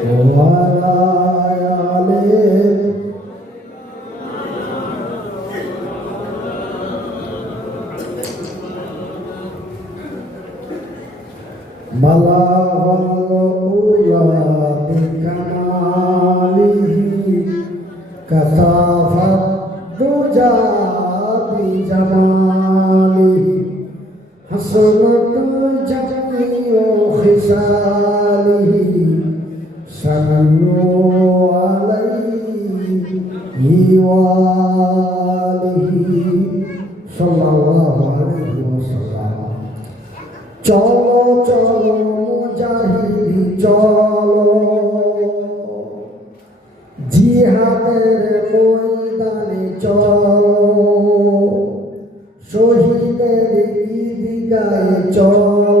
وعلى آله بلغ الأولى بكماله كشف الدجى بجماله حسنت جميع خصاله صلوا عليه وآله صلى الله عليه وسلم চলো চলো মুজাহিদি চলো জিহাদের ময়দানে চলো শহীদের ঈদগাহে চলো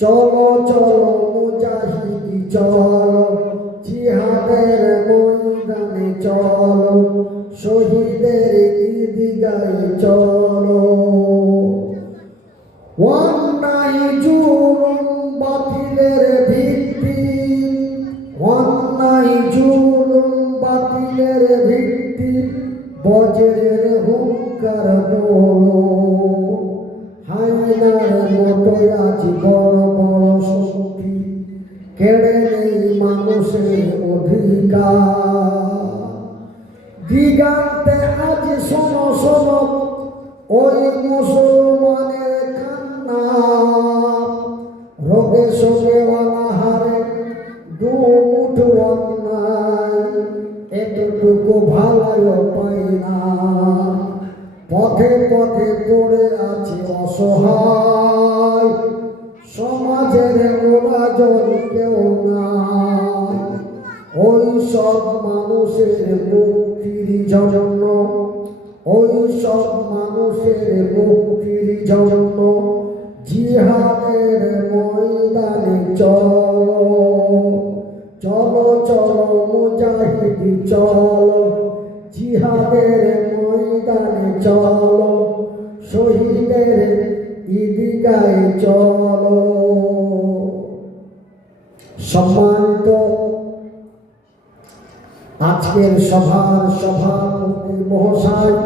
চলো চলো মুজাহিদি চলো জিহাদের ময়দানে চলো শহীদের ঈদগাহে চলো অন্যায় জুলুম বাতিলের ভিত্তি অন্যায় জুলুম বাতিলের ভিত্তি বজ্রের হুঙ্কার তোলো হায়নার মতো আজ বড় বড় শক্তি কেড়ে নেই মানুষের অধিকার দিগান্তে আজ শোনো শোনো ওই মুসলমানের কান্না রোগে শোকে অনাহারে দুমুঠো অন্যায় এতটুকু ভালো পাই না পথে পথে পড়ে আছে অসহায় সমাজের ওরাজন কেউ নাই ওই সব মানুষের মুক্তির জন্য ওই সব মানুষের মুক্তির জন্য জিহাদের ময়দানে চলো চলো চলো মুজাহিদি চলো জিহাদের ময়দানে চলো শহীদের ঈদগাহে চলো সম্মানিত আজকের সভার সভাপতি মহাশয়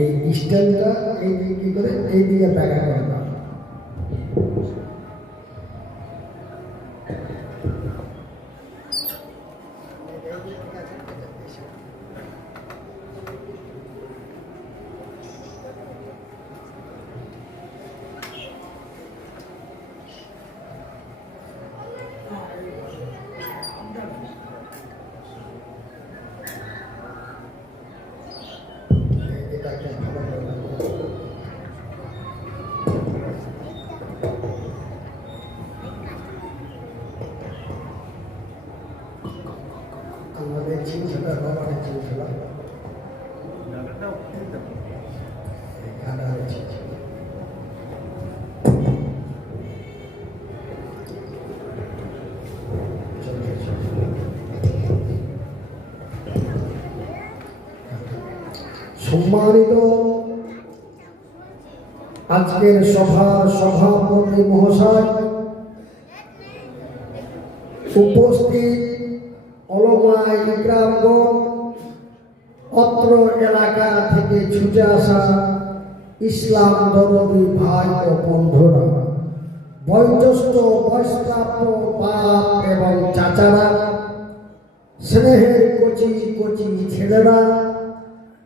এই স্টাইলটা এই কি করে এই দিকে টাকা করে দাও আমাদের চিন্তা বাবার চিন্তা সম্মানিত আজকের সভার সভাপতি মহাশয় উপস্থিত ওলামায়ে ইকরামগণ অত্র এলাকা থেকে ছুটে আসা ইসলাম দরদি ভাই ও বন্ধুরা বয়োজ্যেষ্ঠ বয়স্কাপ্য বাপ এবং চাচারা স্নেহের কচি কচি ছেলেরা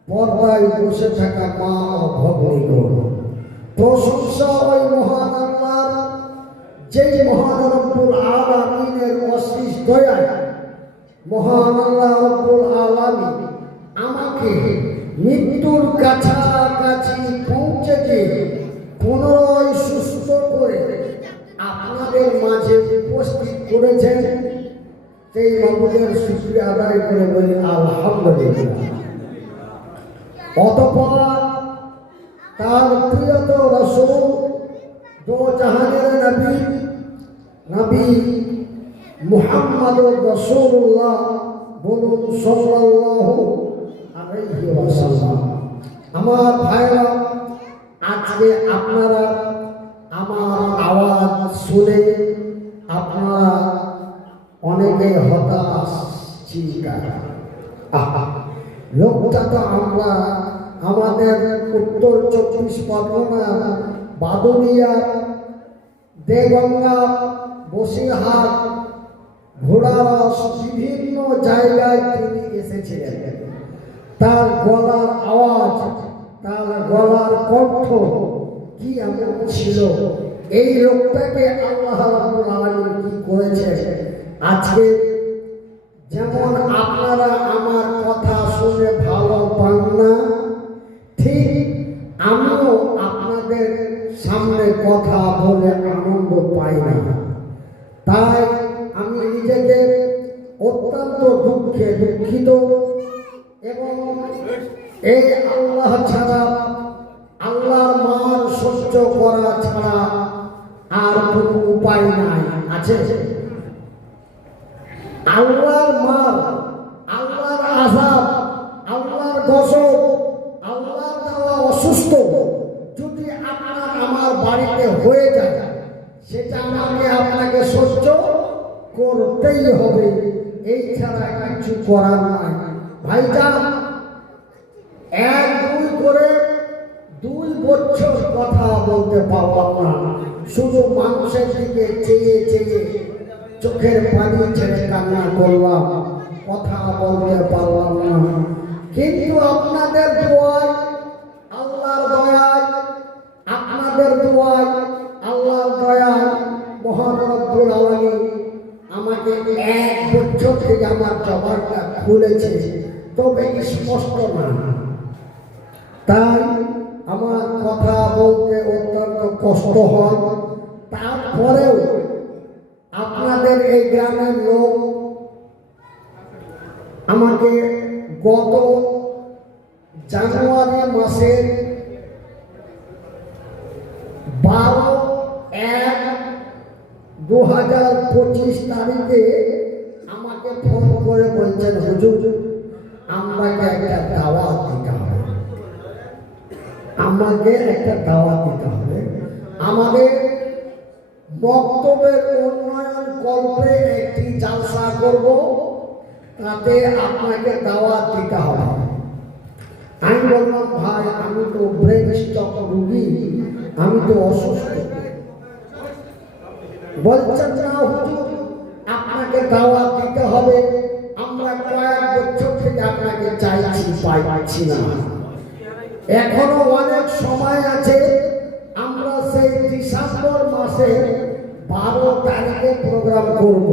পর্দায় বসে থাকা মা ও ভগ্নীগণ প্রশংসা ওই মহান আল্লাহর যেই মহান রব্বুল আলামিনের অশেষ দয়ায় মহান আল্লাহ রব্বুল আলামিন আমাকে মৃত্যুর কাছাকাছি পৌঁছে দিয়ে পুনরায় সুস্থ করে আপনাদের মাঝে উপস্থিত করেছেন সেই মাবুদের শুকরিয়া আদায় করে বলি আলহামদুলিল্লাহ। অতঃপর তার প্রিয়ত রাসূল দো জাহানের নবী মুহাম্মাদুর রাসূলুল্লাহ বলুন সাল্লাল্লাহু আলাইহি ওয়াসাল্লাম। আমার ভাইরা, আজকে আপনারা আমার আওয়াজ শুনে আপনারা অনেকে হতাশ চিন্তা, লোকটা তো আমরা আমাদের উত্তর 24 পরগনা বাদুড়িয়া দেগঙ্গা বসিরহাট ঘোড়ারস বিভিন্ন জায়গায় তিনি এসেছিলেন। তার গলার আওয়াজ, তার গলার কণ্ঠ কি এমন ছিল, এই লোকটাকে আল্লাহ রাব্বুল আলামিন কি করেছে। আজকে যেমন আপনারা আমার কথা শুনে ভালো পান না, ঠিক আমিও আপনাদের সামনে কথা বলে আনন্দ পাই না। তাই আমি নিজেকে অত্যন্ত দুঃখিত এবং এই আল্লাহ ছাড়া, আল্লাহর মার সহ্য করা ছাড়া আর কোনো উপায় নাই। আছে আল্লাহর মার, আল্লাহর আযাব, আল্লাহর গজব, আল্লাহর দেওয়া অসুস্থ যদি আপনার আমার বাড়িতে হয়ে যায়, সেটা আমাকে আপনাকে সহ্য করতেই হবে, এই ছাড়া কিছু করার নাই। ভাইজান, 1-2 করে 2 বছর কথা বলতে পারলাম না, শুধু মানুষের দিকে চেয়ে চেয়ে চোখের পানি ছেড়ে কান্না করলাম, কথা বলতে পারলাম না। কিন্তু আপনাদের দোয়ায়, আল্লাহর দয়ায়, আপনাদের দোয়ায়, আল্লাহর দয়ায় মহান রব্বুল আলামিন আমাকে 1 বছর থেকে আমার জবানটা খুলেছে, তবে স্পষ্ট না। তাই আমার কথা বলতে অত্যন্ত কষ্ট হয়। তারপরেও আপনাদের এই গ্রামের লোক আমাকে গত জানুয়ারি মাসের 12/1/2025 তারিখে আমাকে ফোন করে বলছেন, হুজুর আমাকে একটা দাওয়াত দিতে হবে, আমাকে একটা দাওয়াত দিতে হবে। আমাদের বক্তব্যের উন্নয়ন করতে একটি জালসা করব, তাতে আপনাকে দাওয়াত দিতে হবে। আমি বললাম, ভাই আমি তো ব্রেন স্ট্রোক রোগী, আমি তো অসুস্থ। বলছেন না হুজুর আপনাকে দাওয়াত দিতে হবে, আমরা কয়েক বছর থেকে আপনাকে চাইছি, পাইছি না, এখনো অনেক সময় আছে। আমরা সেই ডিসেম্বর মাসে 12 তারিখে প্রোগ্রাম করব,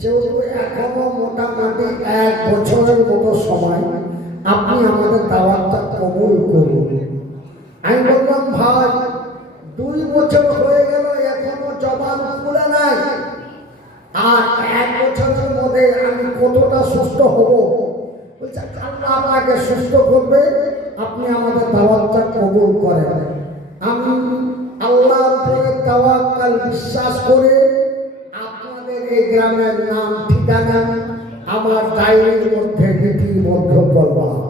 সেহেতু এখনো মোটামুটি 1 বছরের মতো সময়, আপনি আমাদের দাওয়াতটা কবুল করুন। আমি বললাম, ভাই 2 বছর হয়ে গেল এখনো জবান খুলে নাই, আর 1 বছরের মধ্যে আমি কতটা সুস্থ হব। বলছে আল্লাহ আপনাকে সুস্থ করবে, আপনি আমাদের দাওয়াতটা কবুল করেন। আমি আল্লাহর উপরে তাওয়াক্কাল বিশ্বাস করে আপনাদের এই গ্রামের নাম ঠিকানা আমার ডায়েরির মধ্যে লিপিবদ্ধ করলাম।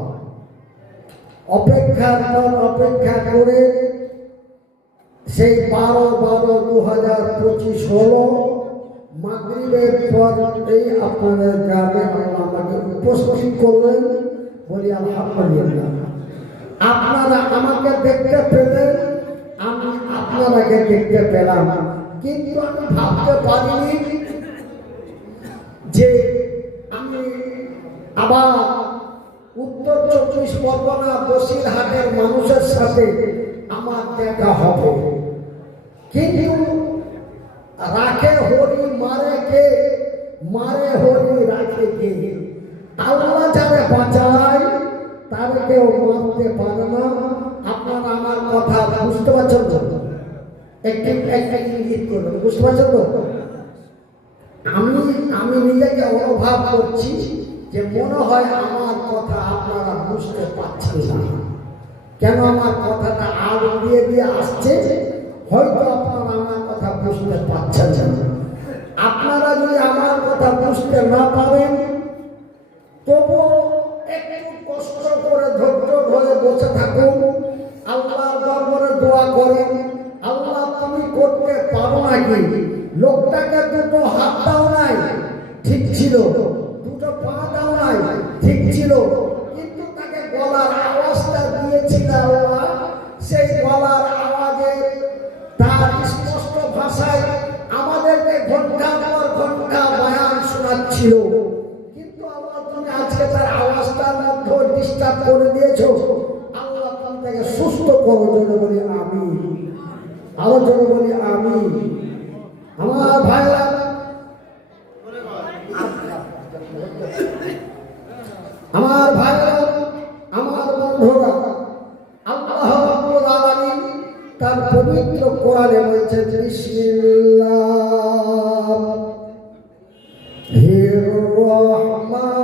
অপেক্ষার পর অপেক্ষা করে সেই 12/12/2025 হলো। মাগরিবের পর এই আপনাদের গ্রামে আমাকে উপস্থিত করলেন, বলি আলহামদুলিল্লাহ। আপনারা আমাকে দেখতে পেলেন, আমি আপনারাকে দেখতে পেলাম, কিন্তু আমি ভাবতে পারিনি যে আমি আবার উত্তর 24 পরগনা বসিরহাটের মানুষের সাথে আমার দেখা হবে। কিন্তু রাখে হরি মারে কে, মারে হরি রাখে কে। আল্লাহ যারা বাঁচায় তারে কেউ মারতে পারে না। আপনারা আমার কথা বুঝতে পারছেন তো? একটি ইঙ্গিত করবেন, বুঝতে পারছেন তো? আমি নিজেকে অনুভব করছি যে মনে হয় আমার কথা আপনারা বুঝতে পারছেন না। কেন আমার কথাটা আলো দিয়ে দিয়ে আসছে, হয়তো আপনারা আমার কথা বুঝতে পারছেন না। আপনারা যদি আমার কথা বুঝতে না পারেন তবুও একটু কষ্ট করে ধৈর্য ধরে বসে থাকুন, আল্লাহর দরবারে দোয়া করেন। আল্লাহ তুমি করতে পারো নাকি? লোকটাকে দুটো হাত দাও নাই, ঠিক ছিল, দুটো পা দাও নাই, ঠিক ছিল, কিন্তু তাকে গলার আওয়াজটা দিয়েছিল আল্লাহ। সেই গলার আওয়াজে তার স্পষ্ট ভাষায় আমাদেরকে ঘন্টার পর ঘন্টা বয়ান শোনাচ্ছিল, কিন্তু আল্লাহ তুমি আজকে তার আওয়াজটার মধ্যে ডিস্টার্ব করে দিয়েছো। আল্লাহ তুমি তাকে সুস্থ করো, জন্য বলি আমি, আরো জন্য বলি আমি। আমার ভাইরা, আমার ভাইরা, আমার বন্ধুরা, আল্লাহ রাব্বুল আলামিন তার পবিত্র কোরআনে বলছেন বিসমিল্লাহির রহমানির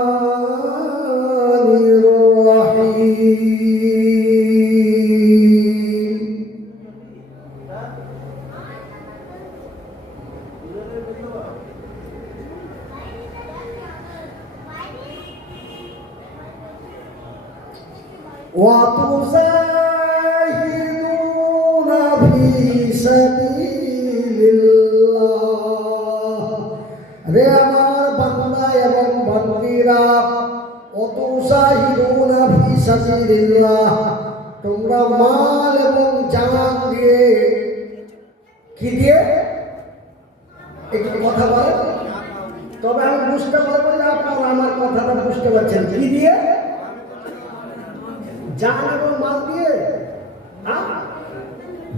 রহিম। وَتُجَاهِدُونَ فِي سَبِيلِ اللَّهِ। রে আমার বান্দা এবং বান্দীরা, وَتُجَاهِدُونَ فِي سَبِيلِ اللَّهِ, তোমরা মাল এবং জান দিয়ে, কি দিয়ে? একটু কথা বলেন, তবে আমি বুঝতে পারবো যে আপনারা আমার কথাটা বুঝতে পারছেন। কি দিয়ে? জান এবং মাল দিয়ে।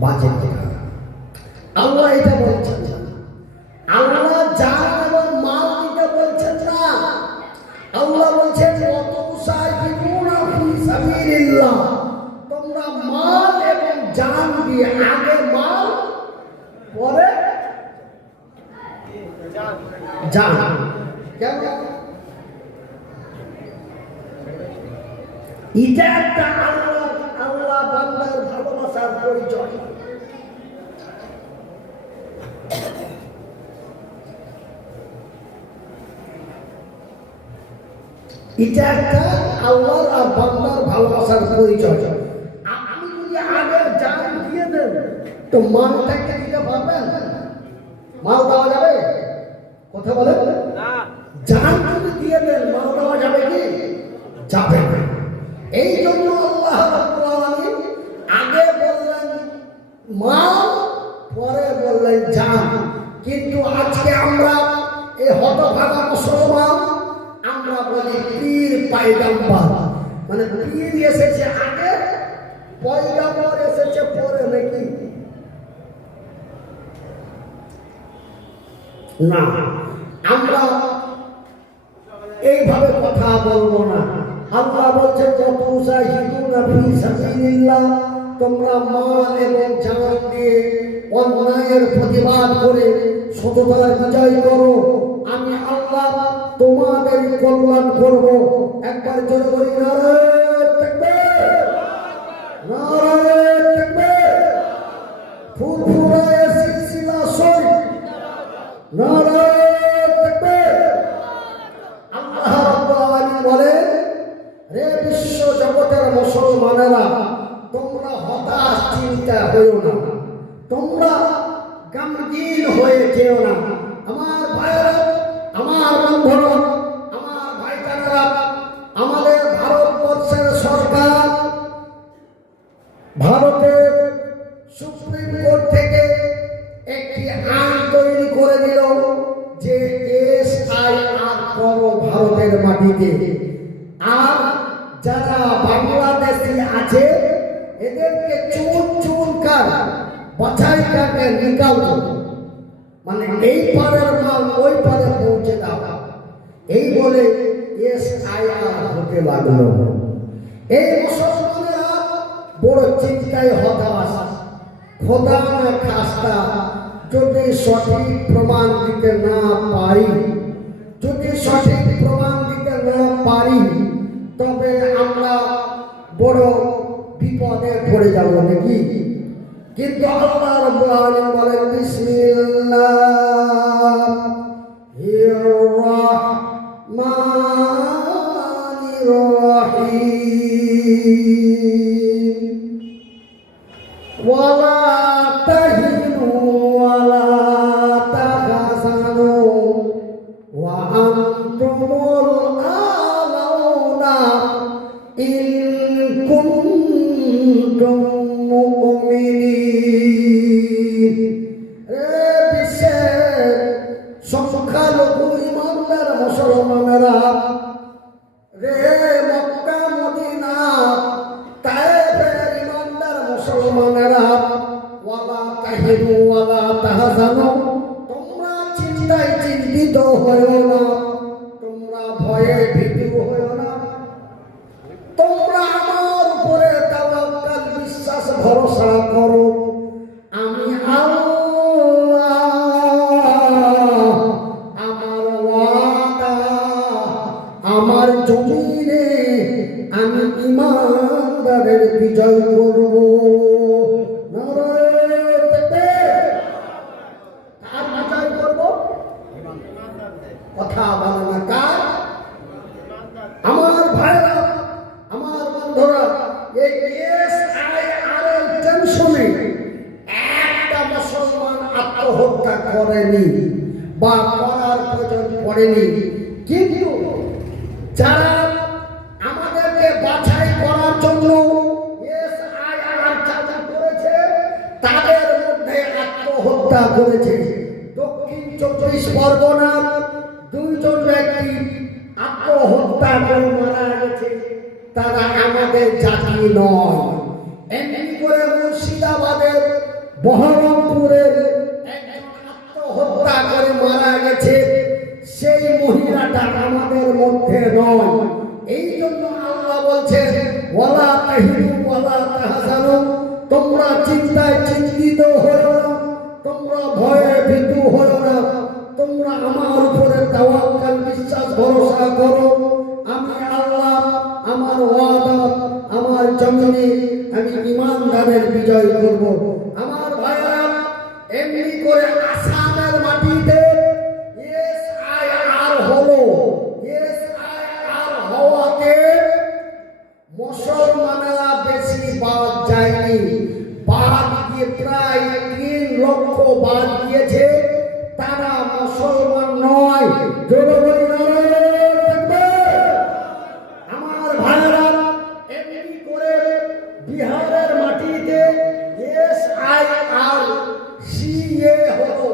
বাজেট দেখা আল্লাহ এটা বলছেন না। আল্লাহ জান এবং মাল দিতে বলছেন না। আল্লাহ বলছেন ওয়াতুসাইয়িদুনা ফি সাবিলিল্লাহ, তোমরা মাল এবং জান দিয়ে, আগে মাল পরে জান। কেন? এটা একটা আল্লাহ বান্দার ভালোবাসার পরিচয়। এটা একটা আল্লাহর আর বান্দার ভালোবাসার পরিচয়। আপনি যদি আগে জান দিয়ে দেন তো মালটাকে দিতে পারবেন? মাল দেওয়া যাবে? কথা বলেন না। জান যদি দিয়ে দেন মাল দেওয়া যাবে কি? যাবে না। এই জন্য আল্লাহ রাব্বুল আলামিন আগে বললেন মাল, পরে বললেন জান। কিন্তু আজকে আমরা এই হতভাগা মুসলমান, আমরা বলি পীর পয়গম্বর, মানে পীর এসেছে আগে, পয়গম্বর এসেছে পরে, নাকি? না, আমরা এইভাবে কথা বলবো না। আল্লাহ বলছেন ওয়াতুজাহিদুনা ফি সাবিলিল্লাহ, তোমরা মাল এবং জান দিয়ে অন্যায়ের প্রতিবাদ করে সততার বিজয় করো, আমি আল্লাহ তোমাদের কল্যাণ করব। একবার জোরে বলি নারে তাকবীর, নারে তাকবীর, ফুরফুরায়ে সিলসিলা সই, নারে তাকবীর। আল্লাহ রাব্বুল আলামিন বলেন, রে বিশ্ব জগতের মুসলমানেরা, তোমরা হতাশ চিন্তা হইও না, তোমরা গমগীন হয়ে যেও না। আমার ভাইয়েরা, আমার বন্ধুরা, আমার ভাইজানেরা, আমাদের ভারতবর্ষের সরকার ভারতের সুপ্রিম কোর্ট থেকে একটি আইন তৈরি করে দিল যে SIR করো ভারতের মাটিতে। আর যারা বাংলাদেশি আছে এদেরকে চুন চুন কার বাছাই কাকে নিকাল, মানে এই পারের মাল ওই পারে পৌঁছে দাও, এই বলে SIR হতে লাগলো। এই মুসলমানেরা বড় চিন্তায় হতাশ। খোদা না খাস্তা, যদি সঠিক প্রমাণ দিতে না পারি, যদি সঠিক প্রমাণ দিতে না পারি, তবে আমরা বড় বিপদে পড়ে যাব, নাকি? কিন্তু আল্লাহ রাব্বুল আলামিন বলেন বিসমিল্লাহ বিসমিল্লাহির রহমানির রহিম ওয়ালা তাহিনু ওয়ালা তাহজানু ওয়া আনতুমুল আ'লাউনা ইন কুনতুম মুমিনিন। বিশ্বের সংখ্যালঘু ইমানদার মুসলমানেরা, রে মক্কা মদিনা তায়েফের ইমানদার মুসলমানেরা, ওয়ালা তাহিনু ওয়ালা তাহজানু, তোমরা চিন্তায় চিন্তিত হয়ো না, তোমরা ভয়ে ভীতু হয়ো না, তোমরা আমার উপরে তাওয়াক্কুল বিশ্বাস ভরসা করো। আমি আল্লাহ, আমার ওয়াদা, আমার জমিনে আমি ঈমানদারের বিজয় করব। নারায়ে তাকবীর। কার বিজয় করব? কথা বলে না কার? আমার ভাইরা, আমার বন্ধুরা, এই এসআইআর টেনশনে একটা মুসলমান আত্মহত্যা করেনি বা করার প্রয়োজন পড়েনি, কিন্তু যারা আমাদেরকে বাছাই করার জন্য এসআইআর চালু করেছে তাদের মধ্যে আত্মহত্যা করেছে। দক্ষিণ 24 পরগনার 2 জন ব্যক্তি আত্মহত্যা করে মারা গেছে। তারা আমাদের জাতি নয়। এমনি করে মুর্শিদাবাদের বহরমপুরের একজন আত্মহত্যা করে মারা গেছে, সেই মহিলাটা আমাদের মধ্যে নয়। এই জন্য আল্লাহ বলছেন ওয়ালা তাহিনু ওয়ালা তাহজানু, তোমরা চিন্তায় চিন্তিত হয়ো না, তোমরা ভয়ে ভীতু হয়ো না, তোমরা আমার উপরে তাওয়াক্কুল বিশ্বাস ভরসা করো। আমি আল্লাহ, আমার ওয়াদা, আমার জমিনে আমি ঈমানদারের বিজয় করব। আমার ভাইরা, এমনি করে আসামের মাটিতে এসআইআর হলো। এসআইআর হওয়াতে মুসলমানেরা বেশি বাদ যায়নি, বাদ দিয়ে প্রায় 3 লক্ষ বাদ দিয়েছে। তারা মুসলমান নয়। জোরে বলি নারায়ে তাকবীর। আমার ভাইরা, এমনি করে বিহারের মাটিতে এসআইআর সিএ হলো।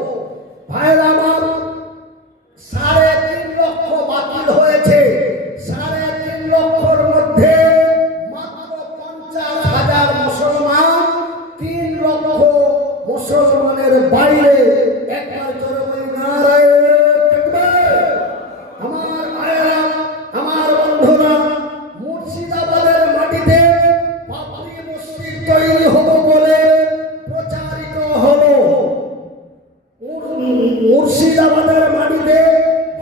ভাইরা আমার, 3.5 লক্ষ বাতিল হয়েছে। 3.5 লক্ষর মধ্যে মাত্র 50,000 মুসলমান, 3 লক্ষ মুসলমানের বাইরে। একবার জোরে বলি নারায়ে তাকবীর। আমার ভাইরা, আমার বন্ধুরা, মুর্শিদাবাদের মাটিতে বাবরি মসজিদ তৈরি হলো বলে প্রচারিত হলো। মুর্শিদাবাদের মাটিতে,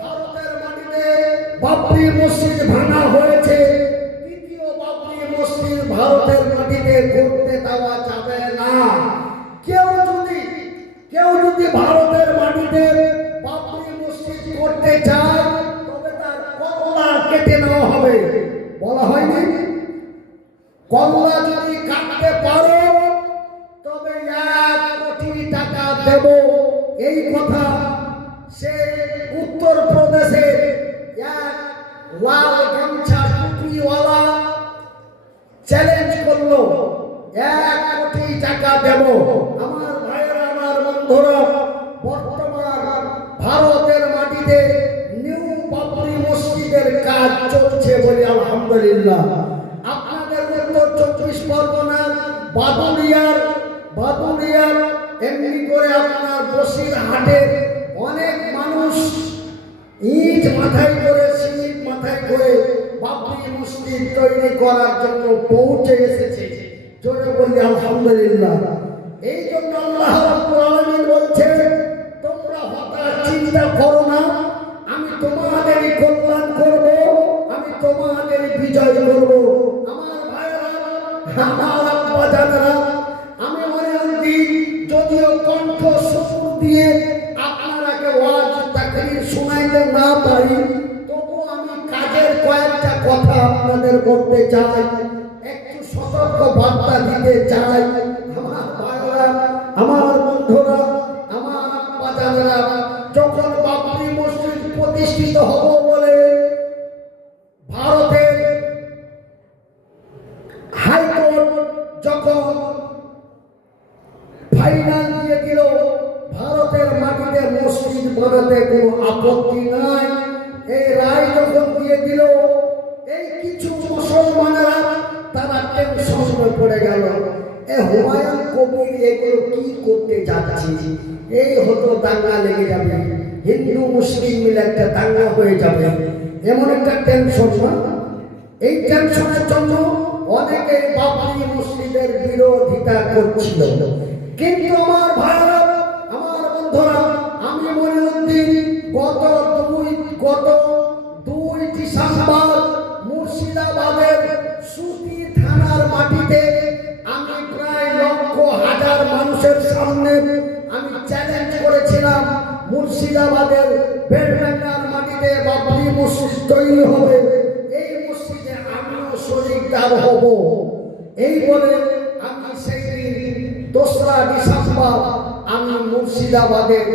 ভারতের মাটিতে বাবরি মসজিদ ভাঙা হয়েছে। দ্বিতীয় বাবরি মসজিদ ভারতের মাটিতে করতে দেওয়া যাবে না। কেউ যদি ভারতের মাটিতে বাবরি মসজিদ করতে চায় তবে তার কল্লা কেটে নেওয়া হবে। বলা হয়নি? কল্লা যদি কাটতে পারো তবে 1 কোটি টাকা দেব। এই কথা সে উত্তর প্রদেশে এক লাল গামছা টুপিওয়ালা চ্যালেঞ্জ করলো, 1 কোটি টাকা দেব। আমার ভাইয়েরা, আমার বন্ধুরা, বর্তমান ভারতের মাটিতে নিউ বাবরি মসজিদের কাজ চলছে বলে আলহামদুলিল্লাহ। আপনাদের উত্তর 24 পরগনার বাদুড়িয়ার এমনি করে আপনার বসিরহাটের অনেক মানুষ ইট মাথায় করে, সিমেন্ট মাথায় করে বাবরি মসজিদ তৈরি করার জন্য পৌঁছে এসেছে। জোরে বলি আলহামদুলিল্লাহ। এই জন্য আল্লাহ রাব্বুল আলামিন বলছে, তোমরা হতাশ চিন্তা করো না, আমি তোমাদেরই কল্যাণ করব, আমি তোমাদেরই বিজয় করব। আমার ভাইরা, আমার আব্বা জানেরা, আমি যদিও কণ্ঠ সুর দিয়ে আপনারাকে ওয়াজ তাকরীর শোনাই চালাতে না পারি, তবু আমি কাজের কয়েকটা কথা আপনাদের বলতে চাই, একটু সতর্ক বার্তা দিতে চাই। আমার ভাইরা, আমার বন্ধুরা, আমার বাজানেরা, যখন বাবরি মসজিদ প্রতিষ্ঠিত হবো বলে ভারতের হাইকোর্ট যখন ফাইনাল দিয়ে দিল ভারতের মাটিতে মসজিদ বানাতে কোনো আপত্তি নাই, এই রায় যখন দিয়ে দিল, এই কিছু মুসলমানেরা তারা টেনশনে পড়ে গেল, হুমায়ুন কবির এগুলো কি করতে যাচ্ছে, এই হতো দাঙ্গা লেগে যাবে, হিন্দু মুসলিম মিলে একটা দাঙ্গা হয়ে যাবে, এমন একটা টেনশন না। এই টেনশনের জন্য অনেকে বাবরি মসজিদের বিরোধিতা করছিল। কিন্তু আমার ভাইরা, আমার বন্ধুরা, আমি মনিরুদ্দিন গত 2 ডিসেম্বর মুর্শিদাবাদের সুতি থানার মাটিতে আমি প্রায় লক্ষ হাজার মানুষের সামনে আমি চ্যালেঞ্জ করেছিলাম, মুর্শিদাবাদের বেলডাঙ্গার মাটিতে বাবরি মসজিদ তৈরি হবে, এই মসজিদে আমিও শরীকদার হব। এই বলে আমি সেই দিন 2রা ডিসেম্বর আমি মুর্শিদাবাদের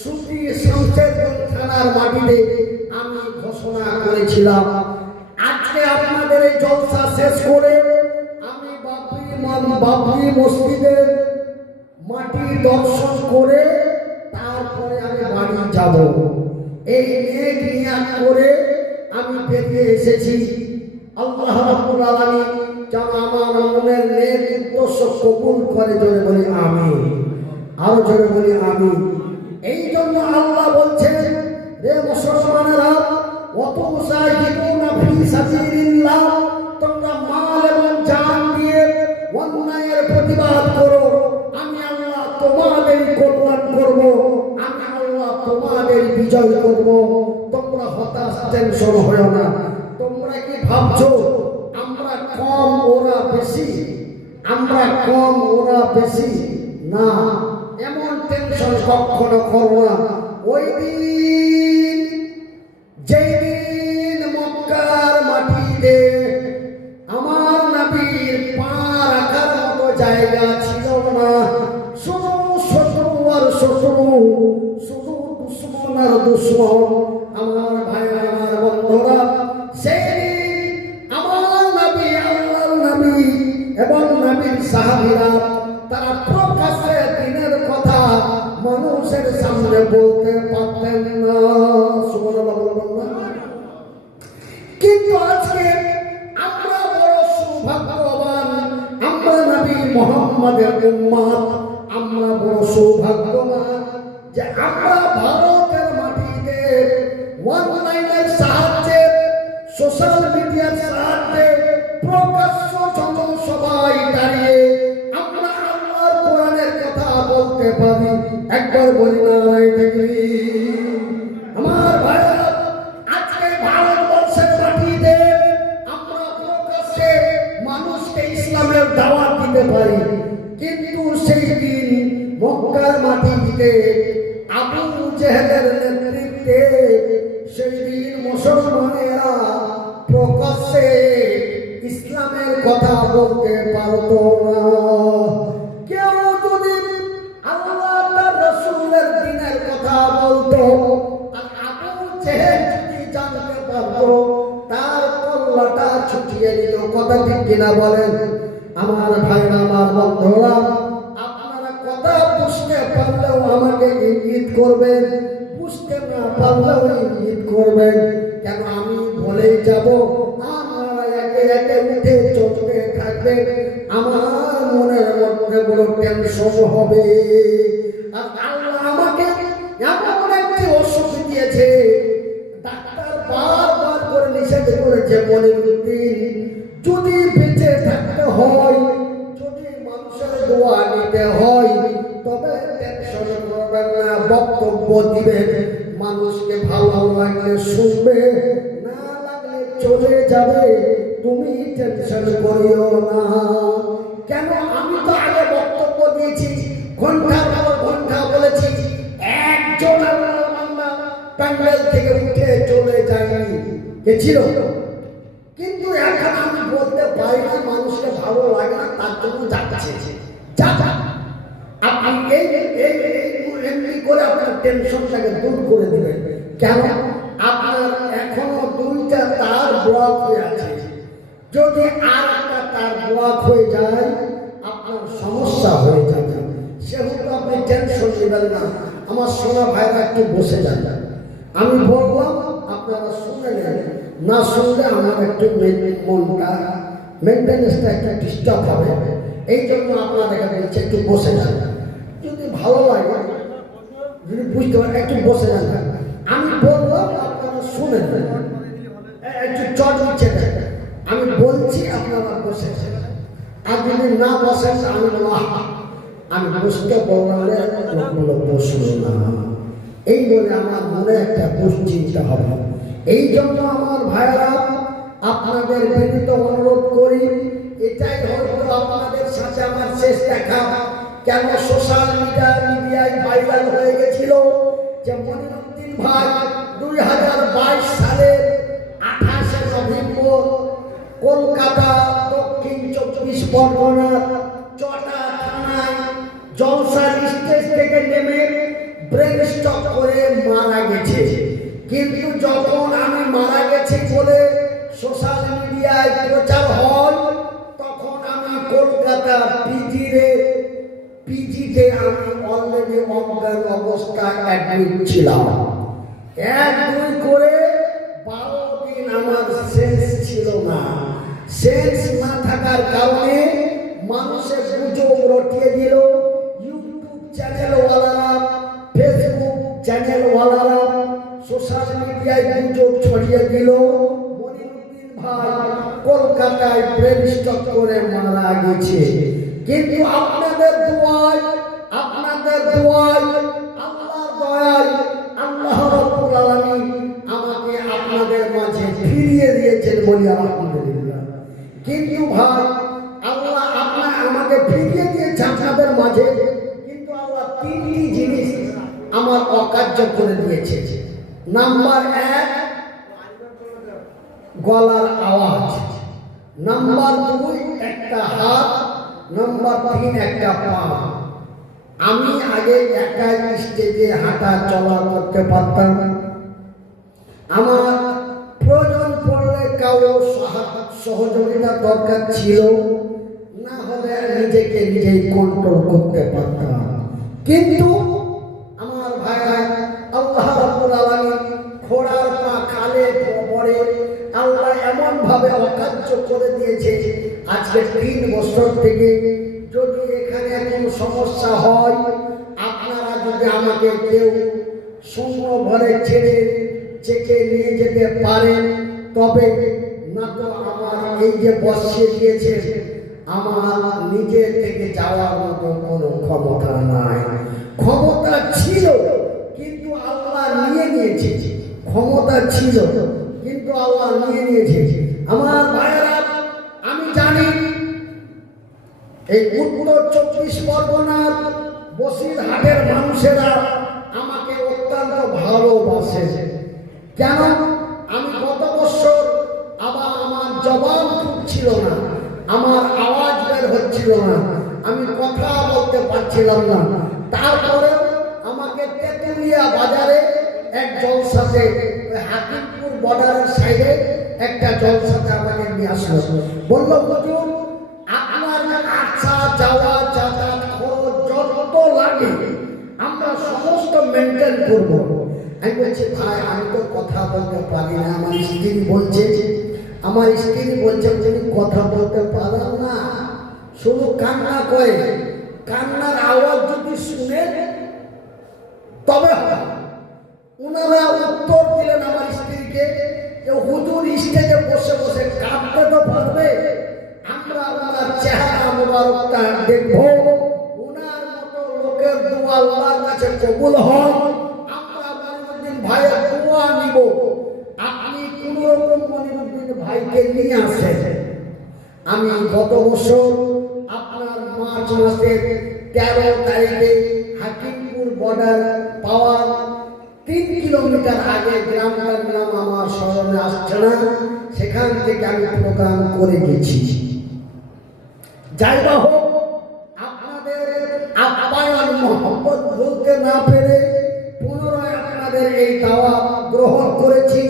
সুতি শামশেরগঞ্জ থানার মাটিতে আমি ঘোষণা করেছিলাম। আজকে আপনাদের এই জলসা শেষ করে আমি বাবরি মসজিদের মাটি দর্শন করে তারপরে আমি বাড়ি যাব। এই নেক নিয়াত করে আমি বেরিয়ে এসেছি। আল্লাহ রাব্বুল আলামিন যেন আমার মনের নেক উদ্দেশ্য কবুল করে, জোরে বলি আমিন, আরো জোরে বলি আমিন। এই জন্য আল্লাহ বলছেন, রে মুসলমানেরা, ওয়াতুজাহিদুনা ফি সাবিলিল্লাহ, তোমরা মাল এবং জান দিয়ে অন্যায়ের প্রতিবাদ করো, আমি আল্লাহ তোমাদের কল্যাণ করব, আমি আল্লাহ তোমাদের বিজয় করব। তোমরা হতাশ, টেনশন হয় না। তোমরা কি ভাবছো আমরা কম ওরা বেশি, আমরা কম ওরা বেশি? না, এমন টেনশন কখনো করো না। ওই দিন যেই দিন মক্কার মাটিতে আমার নবীর পা রাখার মতো জায়গা ছিল না, শুধু শত্রু আর শত্রু, শুধু দুশ্মন আর দুশ্মন। আমার ভাই, আমার বন্ধুরা, সেই দিন আমার নবী, আল্লাহর নবী এবং নবীর সাহাবীরা তারা প্রকাশ্যে দিনের কথা মানুষের সামনে বলতে পারতেন না। সুবহানাল্লাহ বলবেন না? কিন্তু আজকে আমরা বড় সৌভাগ্যবান, আমরা নবী মুহাম্মদের উম্মত, আমরা বড় সৌভাগ্যবান যে আমরা ভারতের মাটিতে অনলাইনের সাহায্যে, সোশ্যাল মিডিয়ার সাহায্যে প্রকাশ্য জনসভায় দাঁড়িয়ে আমরা আল্লাহর কোরআনের কথা বলতে পারি। একবার বলি না তাকবীর। আমার ভাইরা, আজকে ভারতবর্ষের মাটিতে আমরা প্রকাশ্যে মানুষকে ইসলামের দাওয়াত দিতে পারি, কিন্তু সেই দিন মক্কার মাটিতে আবু জেহেলের নেতৃত্বে সেই দিন মুসলমানেরা প্রকাশ্যে ইসলামের কথা বলতে পারত না। কেউ যদি আল্লাহ তার রাসূলের দ্বীনের কথা বলতো, আর আবু জেহেল যদি জানতে পারত, তার কল্লাটা ছুটিয়ে দিত। কথা ঠিক কিনা বলেন? আমার ভাইরা, আমার বন্ধুরা, আপনারা কথা বুঝতে পারলেও আমাকে ইঙ্গিত করবেন, বুঝতে না পারলেও ইঙ্গিত করবেন। কেন আমি বলেই যাব, আপনারা একে একে উঠে চলতে থাকবেন, আমার মনের মধ্যে বড় টেনশন হবে। আর আল্লাহ আমাকে এমন একটি ওষুধ দিয়েছে, ডাক্তার বারবার করে নিষেধ করেছে, মনিরুদ্দিন যদি বেঁচে থাকতে হয়, যদি মানুষের দোয়া নিতে হয়, তবে টেনশন করবেন না, বক্তব্য দিবেন, মানুষকে ভালো লাগলে শুনবে, না লাগলে চলে যাবে, তুমি টেনশন করিও না। কেন? আমি তো আগে বক্তব্য দিয়েছি, ঘন্টার পর ঘন্টা বলেছি, একজন প্যান্ডেল থেকে গেছিল, কিন্তু এখন আমি বলতে পারি না, মানুষকে ভালো লাগে না, তার জন্য যাচ্ছে। আপনি এমনি করে আপনার টেনশনটাকে দূর করে দেবেন। কেন? আপনার এখনো 2টা তার ব্লক হয়ে আছে। যদি আর একটা তার ব্লক হয়ে যায়, আপনার সমস্যা হয়ে যাবে। সেহেতু আপনি টেনশন নেবেন না। আমার সোনা ভাইরা একটু বসে যান। আমি বললাম, আপনারা শুনে নেন, না শুনলে আমার একটু মনটা মেনটেন্যান্সটা একটু ডিস্টার্ব হবে। এই জন্য আপনাদেরকে বলছি একটু বসে যান। যদি ভালো লাগে, যদি বুঝতে পারেন, একটু বসে যান। আমি বললাম, আপনারা শুনে নেন, একটু চট নিচ্ছে দেন। আমি বলছি, আপনারা বসে যান। আর যদি না বসেন, আমি বসতে বললে লোকগুলো বসল না, এই বলে আমার মনে একটা দুশ্চিন্তা হবে। এই জন্য আমার ভাইরা, আপনাদের বিনীত অনুরোধ করি, এটাই হয়তো আপনাদের সাথে আমার শেষ দেখা। কেন সোশ্যাল মিডিয়ায় ভাইরাল হয়ে গেছিল যে মনিরুদ্দিন ভাই 2022 সালের 28শে নভেম্বর কলকাতা দক্ষিণ 24 পরগনার চটা থানায় জলসার স্টেজ থেকে নেমে ব্রেন স্ট্রোক করে মারা গেছে। কিন্তু যখন আমি মারা গেছি বলে সোশ্যাল মিডিয়ায় প্রচার হয়, তখন আমি কলকাতা পিজিতে আমি অলরেডি অজ্ঞান অবস্থায় অ্যাডমিট ছিলাম। 1-2 করে 12 দিন আমার সেন্স ছিল না। সেন্স না থাকার কারণে মানুষের গুজব রটিয়ে দিল। ইউটিউব চ্যানেলওয়ালারা, ফেসবুক চ্যানেলওয়ালারা সোশ্যাল মিডিয়ায় গুজব ছড়িয়ে দিল মনিরুদ্দিন ভাই কলকাতায় ব্রেন স্ট্রোক করে মারা গেছে। কিন্তু আপনাদের দোয়ায়, আল্লাহর দয়ায়, আল্লাহ রাব্বুল আলামিন আমাকে আপনাদের মাঝে ফিরিয়ে দিয়েছেন বলি আলহামদুলিল্লাহ। কিন্তু ভাই, আল্লাহ আমাকে ফিরিয়ে দিয়েছে আপনাদের মাঝে, কিন্তু আল্লাহ 3টি জিনিস আমার অকার্য করে দিয়েছে। নাম্বার 1, গলার আওয়াজ। নাম্বার 2, একটা হাত। নাম্বার 3, একটা পা। আমি আগে একাই স্টেজে হাঁটা চলা করতে পারতাম। আমার প্রয়োজন পড়লে কারো সহযোগিতা দরকার ছিল, না হলে নিজেকে নিজেই কন্ট্রোল করতে পারতাম। কিন্তু আমার ভাইরা, আল্লাহ রাব্বুল আলামিন ঘোড়ার পা খালে পড়ে আল্লাহ এমন ভাবে অকার্য করে দিয়েছে। আজকে 3 বছর থেকে যদি এখানে কোনো সমস্যা হয়, আপনারা যদি আমাকে কেউ শূন্য ঘরে চেকে নিয়ে যেতে পারেন, তবে না তো আমার এই যে বসিয়ে দিয়েছে, আমার নিজে থেকে যাওয়ার মতো কোনো ক্ষমতা নাই। ক্ষমতা ছিল কিন্তু আল্লাহ নিয়ে নিয়েছে। ক্ষমতা ছিল কিন্তু আল্লাহ নিয়ে নিয়েছে। আমার ভাইয়েরা, আমি জানি এই উত্তর 24 পরগনার বসিরহাটের মানুষেরা আমাকে অত্যন্ত ভালোবাসে। কেন? আমি গত বছর আবার আমার জবান ছিল না, আমার আওয়াজ বের হচ্ছিল না, আমি কথা বলতে পারছিলাম না। তারপরে আমাকে তেতুলিয়া বাজারে এক জলসাতে, হাকিমপুর বর্ডারের সাইডে একটা জলসাতে আমাকে নিয়ে আসলো। বললো, হুজুর, আপনার আসা যাওয়া যাতায়াত খরচ যত লাগে আমরা সমস্ত মেনটেন করবো। আমি বলছি, ভাই, আমি তো কথা বলতে পারি না। আমার স্ত্রী বলছে তুমি কথা বলতে পারো না, শুধু কান্না করে। কান্নার আওয়াজ যদি শুনে তবে ওনারা উত্তর দিলেন আমার স্ত্রীকে যে, হুজুর স্টেজে বসে বসে কাঁদতে তো পারবে, আমরা ওনার চেহারা মোবারকটা দেখবো, ওনার মতো লোকের দোয়া ওনার কাছে কবুল হয়, আমরা মনিরুদ্দিন ভাইয়ের দোয়া নিব। আপনি কোন রকম মনিরুদ্দিন ভাইকে নিয়ে আসেন। আমি গত বছর আপনার মার্চ মাসের 13 তারিখে হাকিমপুর বর্ডার পাওয়ার 3 কিলোমিটার আগে গ্রামটার নাম আমার স্মরণ সামনে আসছে না, সেখান থেকে আমি প্রোগ্রাম করে গেছি। যাই বা হোক, আপনাদের আপ্যায়ন মহব্বত বলতে না পেরে পুনরায় আপনাদের এই দাওয়াত গ্রহণ করেছি।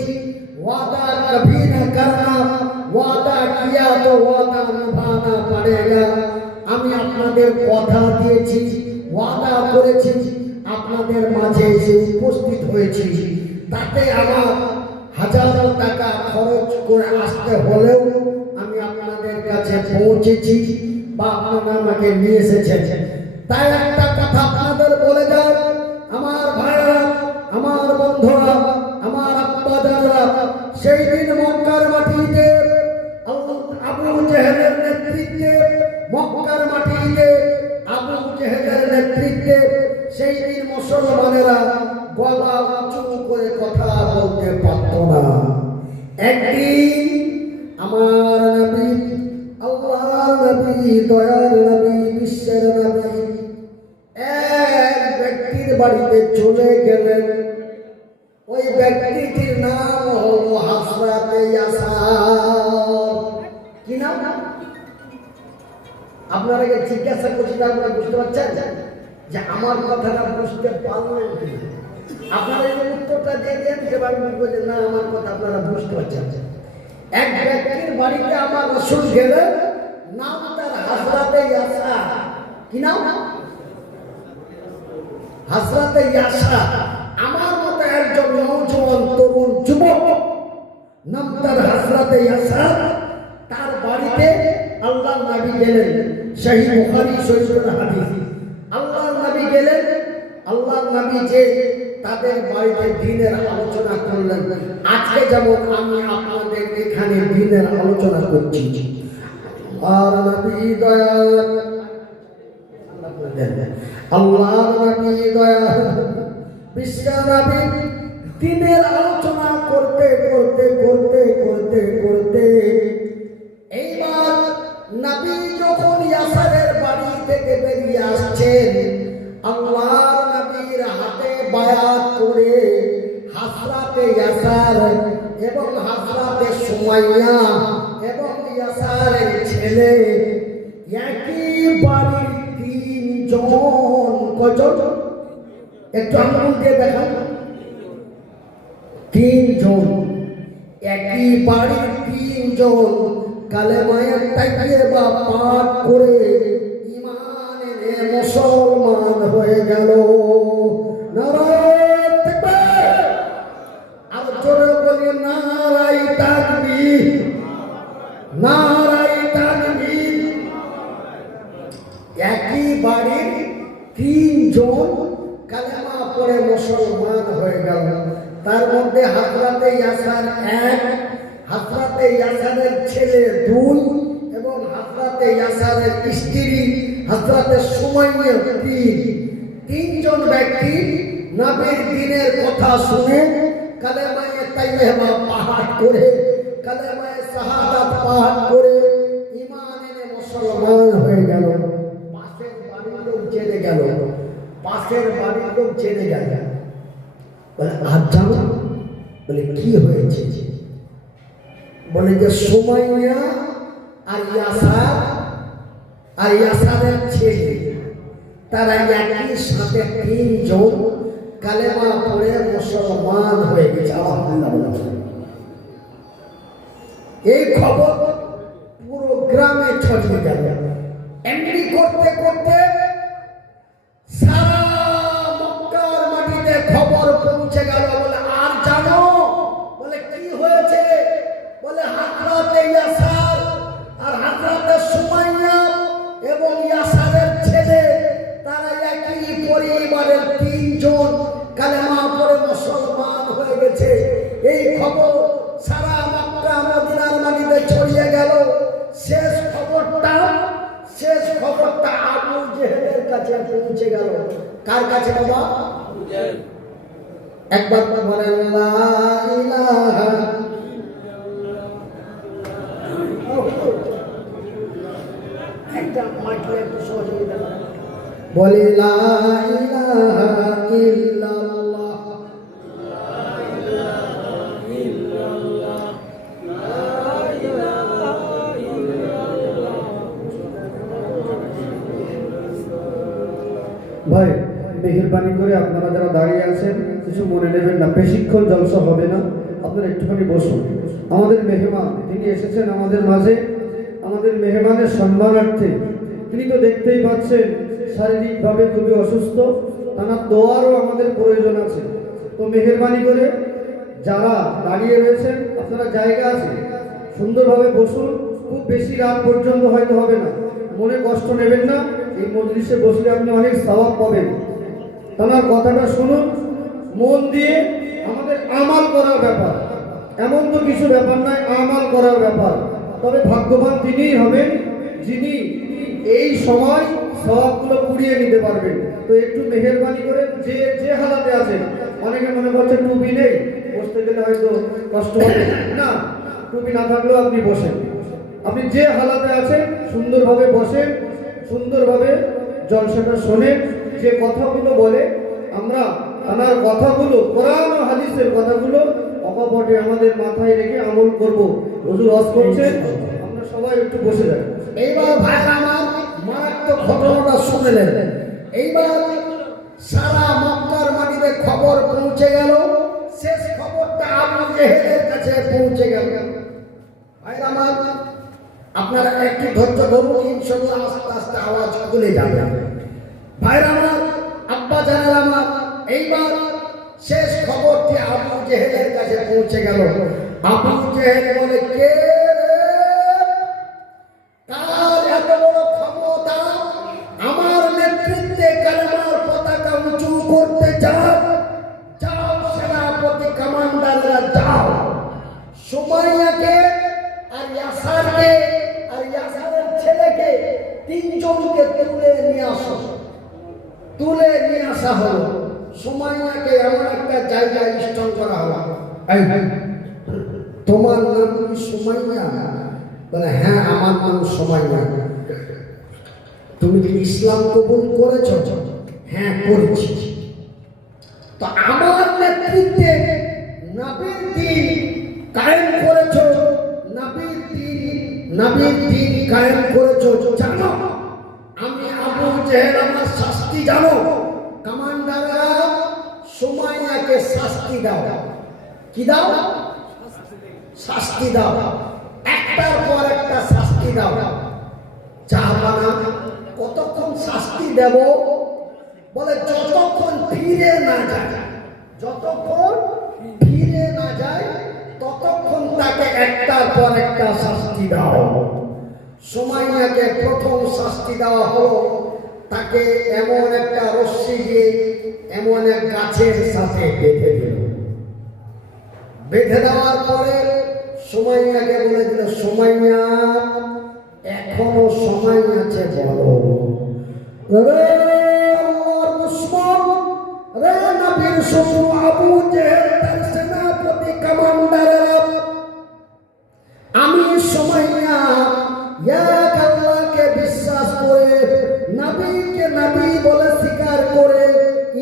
ওয়াদা কভি না করনা, ওয়াদা কিয়া তো ওয়াদা নিভানা পড়েগা। আমি আপনাদের কথা দিয়েছি, ওয়াদা করেছি, আপনাদের মাঝে এসে উপস্থিত হয়েছি। তাতে আমার হাজারো টাকা খরচ করে আসতে হলেও আমি আপনাদের কাছে পৌঁছেছি বা আপনারা আমাকে নিয়ে এসেছেন। তাই একটা কথা আপনাদের বলে যাও, আমার ভাইরা, আমার বন্ধুরা, আমার আব্বাজানরা, সেই দিন মক্কার মাটিতে আবু জেহেলের নেতৃত্বে, মক্কার মাটিতে আবু জেহেলের নেতৃত্বে সেই দিন মুসলমানেরা গলা উঁচু করে কথা বলতে পারত না। একদিন আমার নবী, আল্লাহর নবী, দয়ার নবী, বিশ্বের নবী এক ব্যক্তির বাড়িতে চলে গেলেন। ওই ব্যক্তিটির নাম হলো হযরতে ইয়াসার। কি নাম? আপনারা জিজ্ঞাসা করছি, আপনারা বুঝতে পারছেন যে আমার কথাটা বুঝতে পারলেন কি? আপনারা এই উত্তরটা দিয়ে দেন, সেভাবে বুঝবো যে না আমার কথা আপনারা বুঝতে পারছেন। এক ব্যক্তির বাড়িতে আমার রাসূল গেলেন, নাম তার হযরতে ইয়াসার। কি নাম? হযরতে ইয়াসার। আমার মতো একজন নওজোয়ান তরুণ যুবক, নাম তার হযরতে ইয়াসার, তার বাড়িতে আল্লাহর নবী গেলেন। সহিহ বুখারী শরীফের হাদিস। আল্লাহর নবী গেলেন, আল্লাহর নবী যে তাদের বাড়িতে দ্বীনের আলোচনা করলেন। আজকে যেমন আমি আপনাদের এখানে দ্বীনের আলোচনা করছি। আর নবী দয়াল, আল্লাহর নবী দয়াল, বিশ্ব নবী দ্বীনের আলোচনা করতে করতে করতে করতে করতে এইবার নবী যখন ইয়াসারের বাড়ি থেকে বেরিয়ে আসছেন, আল্লাহর নবীর হাতে বায়াত করে হযরতে ইয়াসার এবং হযরতে সুমাইয়া এবং ইয়াসারের ছেলে একই বাড়ির তিনজন, কজন? একটু আঙুল দিয়ে দেখান। তিনজন, একই বাড়ির তিনজন কালেমায়ে তাইয়্যিবা পাঠ করে ঈমান এনে মুসলমান হয়ে গেল। নারায়ে তাকবীর! আর জোরে বলি নারায়ে তাকবীর, নারায়ে তাকবীর। একই বাড়ির তিনজন কালেমা পড়ে মুসলমান হয়ে গেল। তার মধ্যে হযরতে ইয়াসার এক, হযরতে ইয়াসারের ছেলে দুই এবং হযরতে ইয়াসারের স্ত্রী হযরতে সুমাইয়া তিন। তিনজন ব্যক্তি নবীর দ্বীনের কথা শুনে কালেমায়ে তাইয়্যিবা পাঠ করে, কালেমায়ে শাহাদাত পাঠ করে ঈমান এনে মুসলমান হয়ে গেল। পাশের বাড়ির লোক জেনে গেল, পাশের বাড়ির লোক জেনে গেল। বলে আজ জানো? বলে কি হয়েছে? বলে যে সুমাইয়া আর ইয়াসার আর ইয়াসারের ছেলে তারা একই সাথে তিনজন কালেমা পড়ে মুসলমান হয়ে গেছে। আলহামদুলিল্লাহ। এই খবর পুরো গ্রামে ছড়িয়ে গেল। এমনি করতে করতে সারা মক্কার মাটিতে খবর পৌঁছে গেল। বলে আর জানো? বলে কি হয়েছে? বলে হযরতে ইয়াসার আর হযরতে সুমাইয়া এবং ইয়াসারের ছেলে তারা একই পরিবারের তিনজন কালেমা পড়ে মুসলমান হয়ে গেছে। এই খবর সারা মক্কা মদিনার মাটিতে ছড়িয়ে গেল। শেষ খবরটা আবু জেহেলের কাছে পৌঁছে গেল। কার কাছে বাবা? একবার বলেন লা ইলাহা একটা মাইকে একটু সহযোগিতা বলি লা ইলাহা ইল্লাল্লাহ। মেহেরবানি করে আপনারা যারা দাঁড়িয়ে আছেন কিছু মনে নেবেন না, বেশিক্ষণ জলসা হবে না, আপনারা একটুখানি বসুন। আমাদের মেহমান তিনি এসেছেন আমাদের মাঝে, আমাদের মেহমানের সম্মানার্থে। তিনি তো দেখতেই পাচ্ছেন শারীরিকভাবে খুবই অসুস্থ, তার দোয়ারও আমাদের প্রয়োজন আছে। তো মেহেরবানি করে যারা দাঁড়িয়ে রয়েছেন আপনারা জায়গা আছে, সুন্দরভাবে বসুন। খুব বেশি রাত পর্যন্ত হয়তো হবে না, মনে কষ্ট নেবেন না। এই মজলিসে বসলে আপনি অনেক সওয়াব পাবেন। তার কথাটা শুনুন মন দিয়ে। আমাদের আমাল করার ব্যাপার, এমন তো কিছু ব্যাপার নয়, আমাল করার ব্যাপার। তবে ভাগ্যবান তিনিই হবেন যিনি এই সময় সওয়াবগুলো কুড়িয়ে নিতে পারবেন। তো একটু মেহেরবানি করে যে যে হালাতে আছেন, অনেকে মনে করছে টুপি নেই, বসতে গেলে হয়তো কষ্ট হবে না, টুপি না থাকলেও আপনি বসেন। আপনি যে হালাতে আছেন সুন্দরভাবে বসেন, সুন্দরভাবে জলসাটা শোনেন। যে কথাগুলো বলে আমরা আমার কথাগুলো, কোরআন ও হাদিসের কথাগুলো অকপটে আমাদের মাথায় রেখে আমল করব। হুজুর ওয়াজ করছেন, আমরা সবাই একটু বসে যাই। এইবার ভাই আমার মারাত্মক ঘটনাটা শুনলেন। এইবার সারা মক্কার মাটিতে খবর পৌঁছে গেল, শেষ খবরটা আবু জেহেলের কাছে পৌঁছে গেল। ভাই আমার আপনারা একটু ধৈর্য ধরুন, ইনশাআল্লাহ আস্তে আস্তে আওয়াজ খুলে যাবে। ভাই আমার, আব্বা জানেন আমার, এইবার শেষ খবরটি আবু জেহেলের কাছে পৌঁছে গেল। আবু জেহেল বলে, কে রে, কার এত বড় ক্ষমতা আমার নেতৃত্বে কালেমার পতাকা উঁচু করতে চাও? যাও সেনাপতি কমান্ডাররা যাও, সুমাইয়াকে আর ইয়াসারকে আর ইয়াসারের ছেলেকে তিনজনকে তুলে নিয়ে আসো। তুলে নিয়ে আসা হলো। সুমাইয়াকে এমন একটা জায়গায় স্থান করা হলো। তোমার নাম কি সুমাইয়া? বলে, হ্যাঁ আমার নাম সুমাইয়া। তুমি কি ইসলাম কবুল করেছ? হ্যাঁ করেছি। তো আমার নেতৃত্বে নবীর দ্বীন কায়েম করেছ, নবীর দ্বীন কায়েম করেছ জানো? আমি আবু জেহেল আমার শাস্তি জানো? কমান্ডাররা সুমাইয়াকে শাস্তি দাও। কি দাও? শাস্তি দাও, একটার পর একটা শাস্তি দাও। জাহাপানা, কতক্ষণ শাস্তি দেব? বলে, যতক্ষণ ফিরে না যায়, যতক্ষণ ফিরে না যায় ততক্ষণ তাকে একটার পর একটা শাস্তি দাও। সুমাইয়াকে প্রথম শাস্তি দেওয়া হলো, তাকে এমন একটা রশ্মি দিয়ে এমন এক গাছের সাথে বেঁধে দিল। বেঁধে দেওয়ার পরে সুমাইয়াকে বলে দিল, সুমাইয়া এখনো সময় আছে, বলো। রে আল্লাহর দুশমন, রে নবীর শত্রু আবু জেহেল তার সেনাপতি কমান্ডাররা, আমি সুমাইয়া এক আল্লাহকে বিশ্বাস করে, নবীকে নবী বলে স্বীকার করে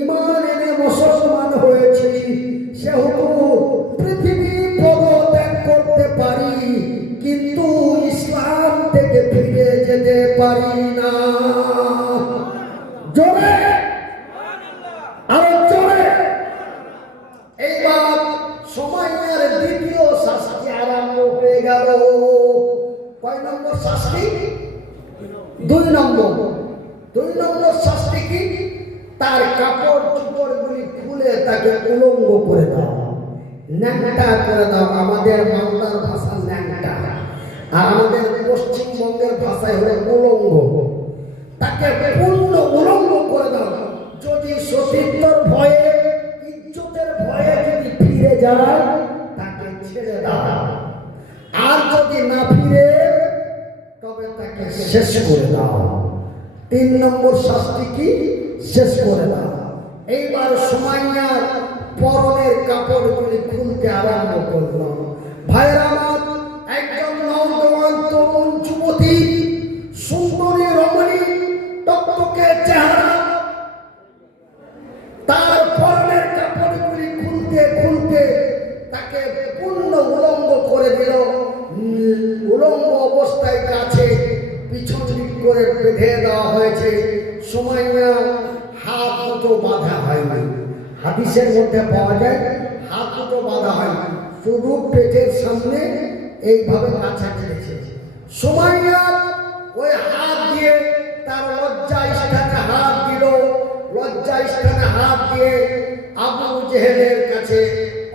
ঈমান এনে মুসলমান হয়েছি। সেহেতু পৃথিবী পদত্যাগ করতে পারি, কিন্তু ইসলাম থেকে ফিরে যেতে পারি না। জোরে, আরো জোরে। এইবার সুমাইয়ার দ্বিতীয় শাস্তি আরম্ভ হয়ে গেল। কয় নম্বর শাস্তি? 2 নম্বর। 2 নম্বর শাস্তি কি? তার কাপড় চোপড়গুলি খুলে তাকে উলঙ্গ করে দাও, ন্যাংটা করে দাও। আমাদের বাংলার ভাষা ন্যাংটা, আর আমাদের পশ্চিমবঙ্গের ভাষায় হলো উলঙ্গ। তাকে পূর্ণ উলঙ্গ করে দাও। যদি সতীত্বর ভয়ে, ইজ্জতের ভয়ে যদি ফিরে যায় তাকে ছেড়ে দাও, আর যদি না ফিরে তবে তাকে শেষ করে দাও। 3 নম্বর শাস্তি কি? শেষ করে দাও। এইবার সুমাইয়ার পরনের কাপড়গুলি খুলতে আরম্ভ করল। ভাইরা আমার, একজন নওজোয়ান তরুণ যুবতী, সুন্দরী রমণী, টকটকে চেহারা, তার পরনের কাপড়গুলি খুলতে খুলতে তাকে পূর্ণ উলঙ্গ করে দিল। উলঙ্গ অবস্থায় কাছে পিছন দিক করে বেঁধে দেওয়া হয়েছে। সুমাইয়া হাত দুটো বাঁধা হয়নি। হাদিসের মধ্যে পাওয়া যায় হাত দুটো বাঁধা হয়নি, শুধু পেটের সামনে এইভাবে কাছা কেটেছে। সুমাইয়া ওই হাত দিয়ে তার লজ্জা স্থানে হাত দিল, লজ্জা স্থানে হাত দিয়ে আবু জেহেলের কাছে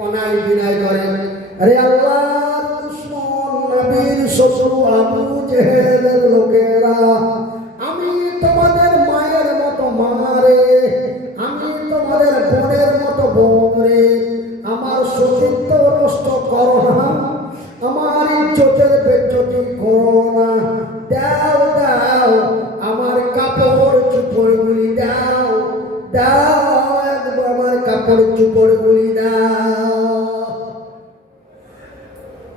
অনায় বিনয় করেন, আরে আল্লাহর দুশমন নবীর শ্বশুর আবু জেহেলের লোকেরা, আমি তোমাদের মায়ের মতো মা রে, আমি তোমাদের বোনের মতো বোন রে, আমার সতীত্ব নষ্ট করো না, আমার ইজ্জতের বেজ্জতি করো না, দাও দাও আমার কাপড় চুপড়গুলি দাও, দাও একবার আমার কাপড় চুপড়গুলি দাও।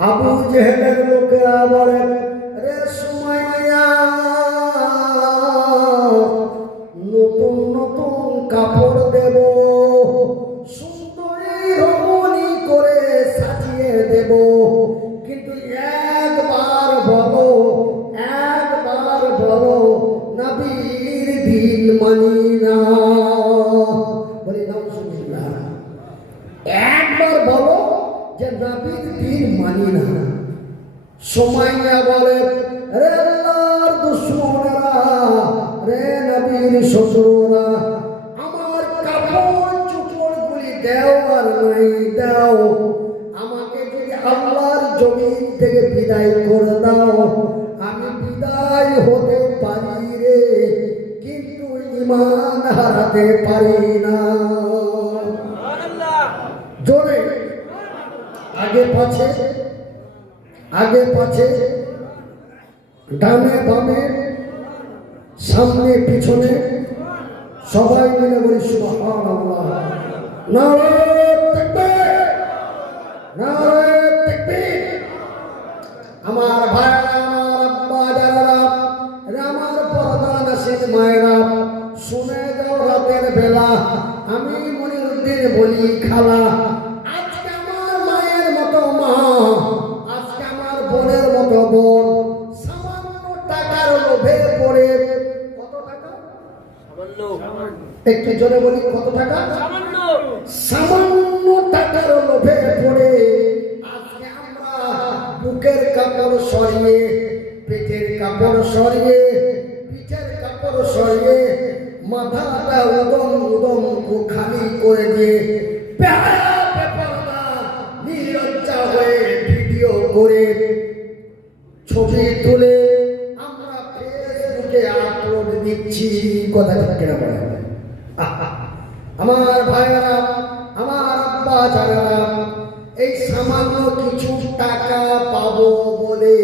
আবু জেহেলের লোকেরা বলেন, রে সুমাইয়া, নতুন নতুন কাপড় দেব, সুন্দরী রমণী করে সাজিয়ে দেব, কিন্তু একবার বলো, একবার বলো নবীর দিন মানি না। বলি নাউজুবিল্লাহ, একবার বলো যে নবীর দিন মানি না। সুমাইয়া বলে, রে আল্লাহর দুশমনেরা, রে নবীর শ্বশুররা, আমার কাপড় চোপড়গুলি দাও আর নাই দাও, আমাকে যদি আল্লাহর জমিন থেকে বিদায় করে দাও, আমি বিদায় হতে পারি রে, কিন্তু ঈমান হারাতে পারি না। জোরে আগে পাছে, আগে পাছে, ডানে বামে, সামনে পিছনে, সবাই মিলে বলি সুবহানাল্লাহ। নারে তাকবীর, নারে তাকবীর। আমার ভাইরা, আমার আব্বা যারা, আমার পর্দা নাসির মায়েরা, শুনে যাও রাতের বেলা, আমি মনিরুদ্দিন বলি খালা, আজকে আমার মায়ের মতো মা, আজকে আমার বোনের মতো বোন, সামান্য টাকার লোভে পড়ে, কত টাকা? একটু জোরে বলি, কত টাকা? সামান্য টাকার লোভে পড়ে আজকে আমরা বুকের কাপড় সরিয়ে, পেটের কাপড় সরিয়ে, পিঠের কাপড় সরিয়ে, মাথাটা উদম উদম খালি করে দিয়ে নির্লজ্জা হয়ে ভিডিও করে ছবি তুলে আমরা ফেসবুকে আপলোড দিচ্ছি। কথা ঠিক না বলে? আমার ভাইরা, আমার আব্বা যারা, এই সামান্য কিছু টাকা পাবো বলে,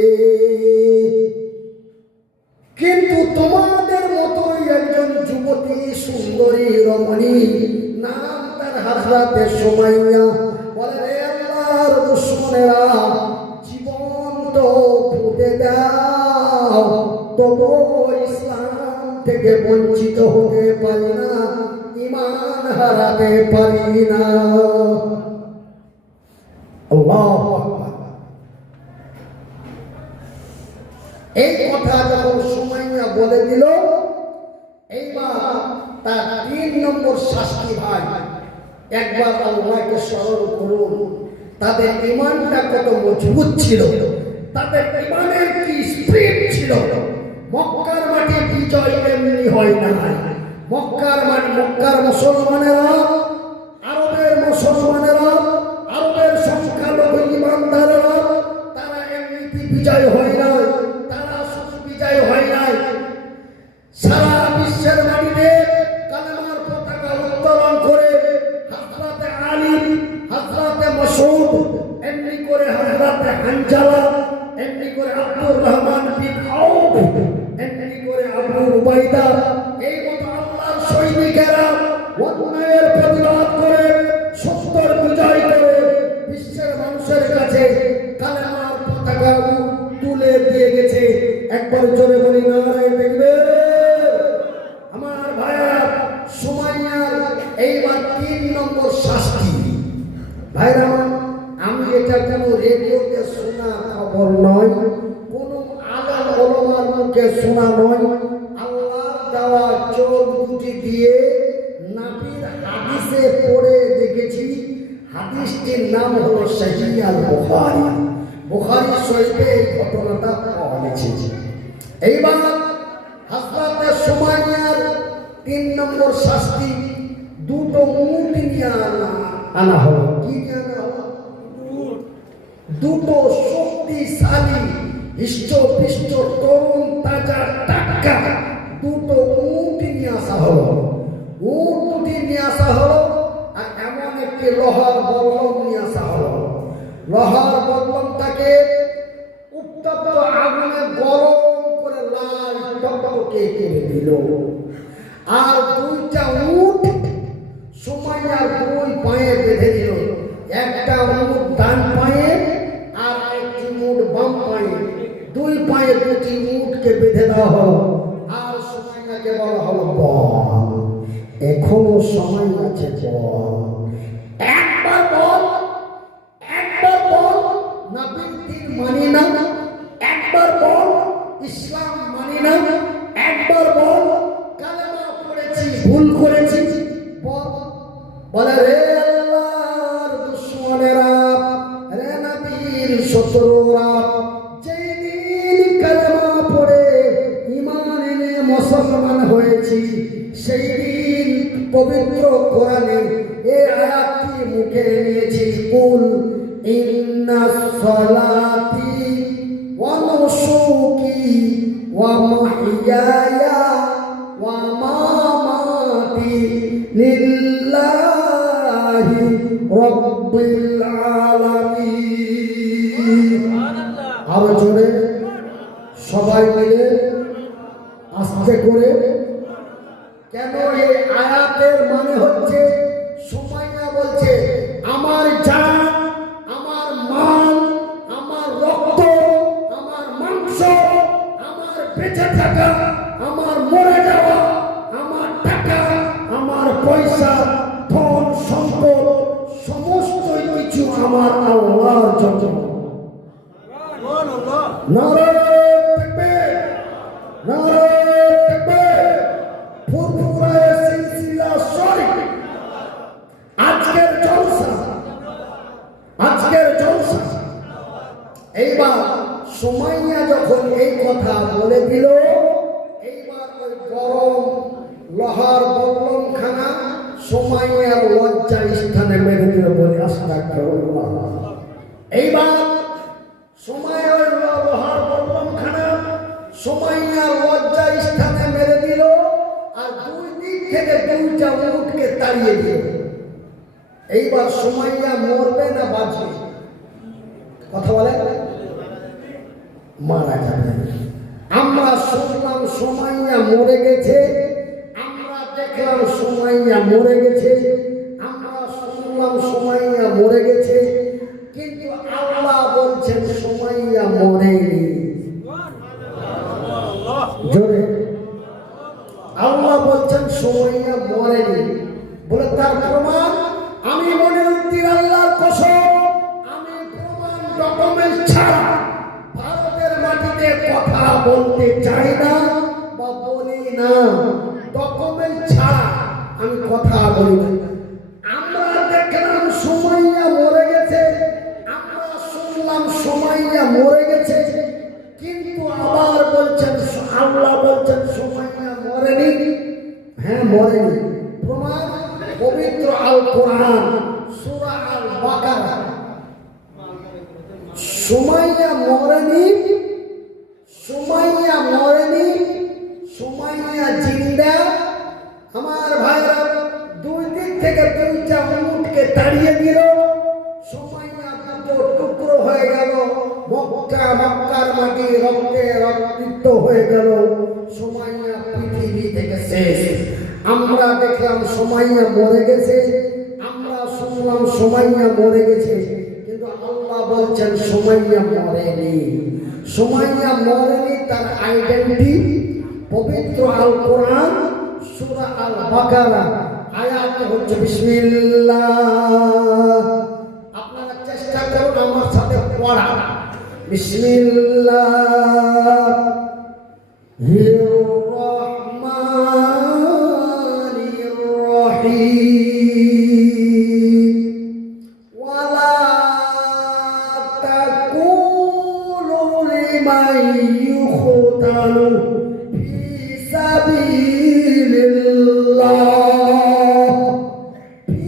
কিন্তু তোমাদের মতোই একজন যুবতী সুন্দরী রমণী, নাম তার হযরতে সুমাইয়া, বলে রে আল্লাহর দুশমনেরা, জীবন তো ফুটে দাও, তবু ইসলাম থেকে বঞ্চিত হতে পারি না, ঈমান হারাতে পারি না। আল্লাহু আকবার। এই কথা যখন সুমাইয়া বলে দিল, এইবার তার 3 নম্বর শাস্তি ভাই, একবার আল্লাহকে স্মরণ করুন, তাদের ঈমানটা কত মজবুত ছিল, তাদের ঈমানের কি স্পিরিট ছিল। মক্কার মাঠে বিজয় এমনি হয় না, মক্কার মাঠে মক্কার মুসলমানেরা, আরবের মুসলমানেরা, আরবের সংখ্যালঘু ঈমানদারেরা, তারা এমনিতে বিজয় হয় না, তারা শুধু বিজয় হয় নাই, সারা বিশ্বের মাটিতে কালেমার পতাকা উত্তোলন করে হযরতে আলী, হযরতে মাসউদ, এমনি করে হযরতে হানজালা, এমনি করে আব্দুর রহমান বিন আউফ, এমনি করে আবু উবাইদা, এই মতো আল্লাহর সৈনিকেরা অন্যায়ের প্রতিবাদ করে, সত্যের বিজয় করে বিশ্বের মানুষের কাছে কালেমার পতাকা তুলে দিয়ে গেছে। একবার জোরে বলি নারে তাকবীর। আমার ভাইরা, সুমাইয়ার এইবার 3 নম্বর শাস্তি। ভাইরা, আমি এটা কোনো রেডিওতে শোনা খবর নয়, কোনো আলেম ওলামার মুখে শোনা নয়, আল্লাহর দেওয়া চোখ দুটি দিয়ে নাবির হাদিসে পড়ে দেখেছি, হাদিসটির নাম হলো সহিহ আল বুখারী। বুখারী শরীফে এই ঘটনাটা পাওয়া গেছে। এইবার হযরতে সুমাইয়ার 3 নম্বর শাস্তি, দুটো উট নিয়ে আনা হলো। কি নিয়ে আনা হলো? দুটো শক্তিশালী হৃষ্টপুষ্ট তরুণ তাজা টাটকা দুটো উট নিয়ে আসা হলো। উট দুটি নিয়ে আসা হলো, আর এমন একটি লোহার বল্লম নিয়ে আসা হলো। লোহার বল্লমটাকে উত্তপ্ত আগুনে গরম করে লাল টকটকে করে দিল। আর দুইটা উট সুমাইয়ার 2 পায়ে বেঁধে দিল। একটা উট ডান পায়ে আর একটি উট বাম পায়ে, 2 পায়ে 2টি উটকে বেঁধে দেওয়া হলো। আর সুমাইয়াকে বলা হলো, বল, এখনো সময় আছে, বল, একবার বল, একবার বল, নবীর দ্বীন মানি না, একবার বল, ইসলাম মানি না, একবার বল, কালেমা পড়েছি, ভুল করেছি, বল। বলে, রে আল্লাহর দুশমনেরা, রে নবীর শত্রুরা, যেই দিন কালেমা পড়ে ঈমান এনে মুসলমান হয়েছি, সেই দিন পবিত্র কোরআনে এই আয়াতটি মুখে নিয়েছি, কুল ইন্নাস সালাতি ওয়া নুসুকি ওয়া মাহইয়ায়া ওয়া মামাতি লিল্লাহি রাব্বিল আলামিন। আরো জোরে সবাই মিলে আস্তে করে। কেন এই আয়াতের মানে হচ্ছে, সুমাইয়া বলছে, আমার জান, আমার মাল, আমার রক্ত, আমার মাংস, আমার বেঁচে থাকা, আমার মরে যাওয়া, আমার টাকা, আমার পয়সা, ধন সম্পদ, সমস্ত কিছু আমার আল্লাহর জন্য। নারে তাকবীর, নারে তাকবীর, ফুরফুরায়ে সিলসিলা শরীফ। আজকের জলসা, আজকের জলসা। এইবার সুমাইয়া যখন এই কথা বলে দিল, এইবার ওই গরম লোহার বল্লমখানা সুমাইয়ার লজ্জার স্থানে মেরে দিল। বলে, আস্তাগফিরুল্লাহ। এইবার সুমাইয়া ওই লোহার বল্লমখানা সুমাইয়ার লজ্জার স্থানে মেরে দিল, আর 2 দিক থেকে 2টা উটকে তাড়িয়ে দিল। এইবার সুমাইয়া মরবে না বাঁচবে? কথা বলে, মারা যাবে। আমরা শুনলাম সুমাইয়া মরে গেছে, আমরা দেখলাম সুমাইয়া মরে গেছে, আমরা শুনলাম সুমাইয়া মরে গেছে, কিন্তু আল্লাহ বলছেন সুমাইয়া মরেনি। জোরে আল্লাহ বলছেন সুমাইয়া মরেনি। বলে, তার প্রমাণ আমি মনিরুদ্দিন আল্লাহর কসম, আমি প্রমাণ ডকুমেন্ট ছাড়া ভারতের মাটিতে কথা বলতে চাই না বা বলি না। ডকুমেন্ট ছাড়া আমি কথা বলি না। আমরা দেখলাম সুমাইয়া মরে গেছে, আমরা শুনলাম সুমাইয়া মরে গেছে, কিন্তু আবার বলছেন, আল্লাহ বলছেন সুমাইয়া মরেনি। হ্যাঁ, মরেনি। প্রমাণ পবিত্র আল কোরআন সূরা আল বাকারা। সুমাইয়া মরেনি, সুমাইয়া মরেনি, সুমাইয়া জিন্দা। আমার ভাইরা, 2 দিক থেকে 2টা উটকে তাড়িয়ে দিল। সুমাইয়া 2 টুকরো হয়ে গেল। মক্কার মাটি রক্তে রক্তাক্ত হয়ে গেল। সুমাইয়া পৃথিবী থেকে শেষ। আমরা দেখলাম সুমাইয়া মরে গেছে, আমরা শুনলাম সুমাইয়া মরে গেছে, কিন্তু আল্লাহ বলছেন সুমাইয়া মরেনি। সুমাইয়া মরেনি, তার আইডেন্টি পবিত্র আল কোরআন সূরা আল বাকারা আয়াত হচ্ছে বিসমিল্লাহ। আপনারা চেষ্টা করুন আমার সাথে পড়া। বিসমিল্লাহির রহমানির রহিম। من يقتل في سبيل الله في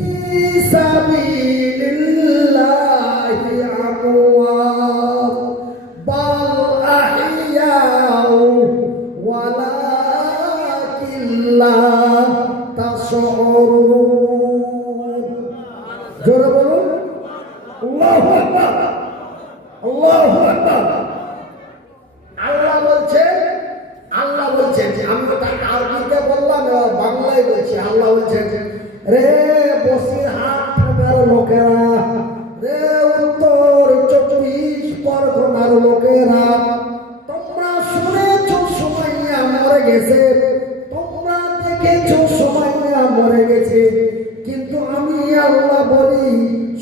سبيل الله أموات بل أحياء ولكن لا تشعرون জোরে বলুন আল্লাহু আকবার আল্লাহু আকবার আল্লাহ বলছেন যে আমি ওটা আরবিতে বললাম এবার বাংলায় বলছি আল্লাহ বলছেন রে বসিরহাটের লোকেরা রে উত্তর 24 পরগনার লোকেরা তোমরা শুনেছো সুমাইয়া মরে গেছে তোমরা দেখেছো সুমাইয়া মরে গেছে কিন্তু আমি আল্লাহ বলি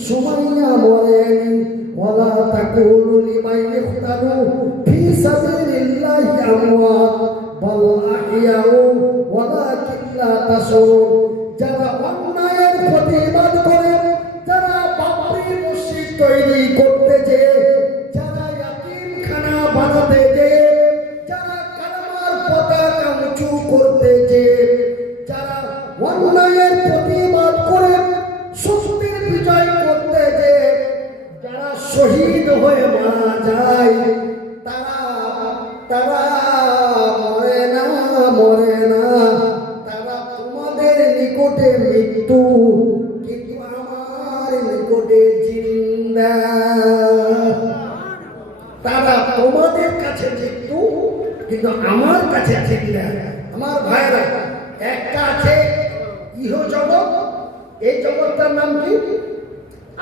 সুমাইয়া মরেনি ওয়ালা তাকুলু লিমান ইখতালু ফি সাবিলিল্লাহি আমওয়াত বাল আহইয়াউ ওয়ালাকিন লা তাশউরুন যারা অন্যায়ের প্রতিবাদ করে যারা বাবরি মসজিদ তৈরি করতে যে যারা ইয়াতীমখানা বানাতে যে যারা কালেমার পতাকা উঁচু করতে যে যারা অন্যায়ের প্রতিবাদ করে সত্যের বিজয় করতে যে যারা শহীদ হয়ে মারা যায় তারা মরে না তারা তোমাদের নিকটে মৃত্যু কিন্তু আমার নিকটে জিন্দা তারা তোমাদের কাছে মৃত্যু কিন্তু আমার কাছে জিন্দা আমার ভাইরা একটা আছে ইহ জগৎ এই জগৎটার নাম কি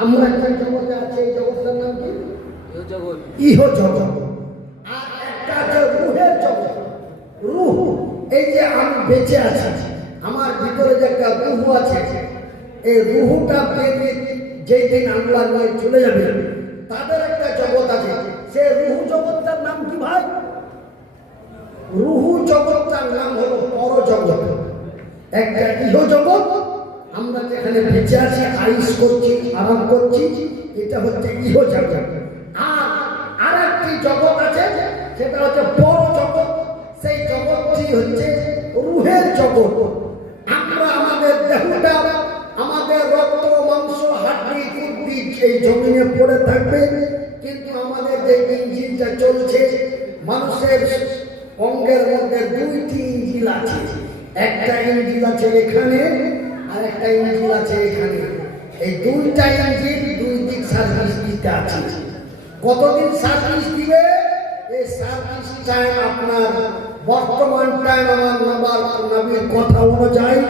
আমরা একটা জগতে আছে এই জগৎটার নাম কি ইহ জগৎ আর একটা আছে রুহের জগৎ রুহ এই যে আমি বেঁচে আছি আমার ভিতরে যে একটা রুহ আছে এই রুহটা বেরিয়ে যেই দিন আল্লাহ নিয়ে চলে যাবে তাদের একটা জগৎ আছে সেই রুহ জগৎটার নাম কি ভাই রুহ জগৎটার নাম হলো পরজগৎ একটা ইহ জগৎ আমরা যেখানে বেঁচে আছি আইস করছি আরাম করছি এটা হচ্ছে ইহ জগৎ আর একটি জগৎ আছে সেটা হচ্ছে পর জগৎ সেই জগৎটি হচ্ছে রুহের জগৎ আমরা আমাদের দেহটা আমাদের রক্ত মাংস হাড্ডি কুড্ডি এই জমিনে পড়ে থাকবে কিন্তু আমাদের যে ইঞ্জিনটা চলছে মানুষের অঙ্গের মধ্যে দুইটি ইঞ্জিন আছে একটা ইঞ্জিন আছে এখানে আর একটা ইঞ্জিন আছে এখানে এই দুইটা ইঞ্জিন দুই দিক সার্ভিস দিতে আছে কতদিন সার্ভিস দিবে এই সার্ভিস টাইম আপনার বর্তমান টাইম আমার নবীর কথা অনুযায়ী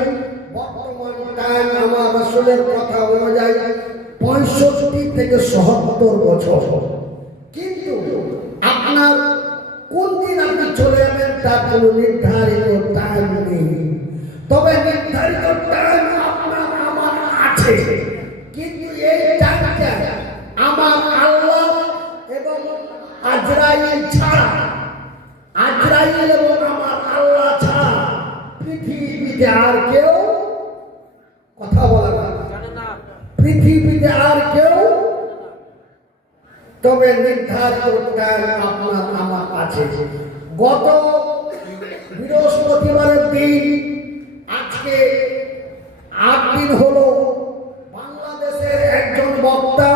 বর্তমান টাইম আমার রাসূলের কথা অনুযায়ী 65 থেকে 77 বছর কিন্তু আপনার কোন দিন আপনি চলে যাবেন তার কোনো নির্ধারিত টাইম নেই তবে নির্ধারিত টাইম আপনার আমার আছে কিন্তু এই টাইমটা আমার আল্লাহ এবং আজরাইল ছাড়া আজরাইল এবং আমার আল্লাহ ছাড়া পৃথিবীতে আর কেউ কথা বলে না পৃথিবীতে আর কেউ তবে নির্ধারিত টাইম আপনার আমার আছে গত বৃহস্পতিবারের দিন আজকে 8 দিন হলো বাংলাদেশের একজন বক্তা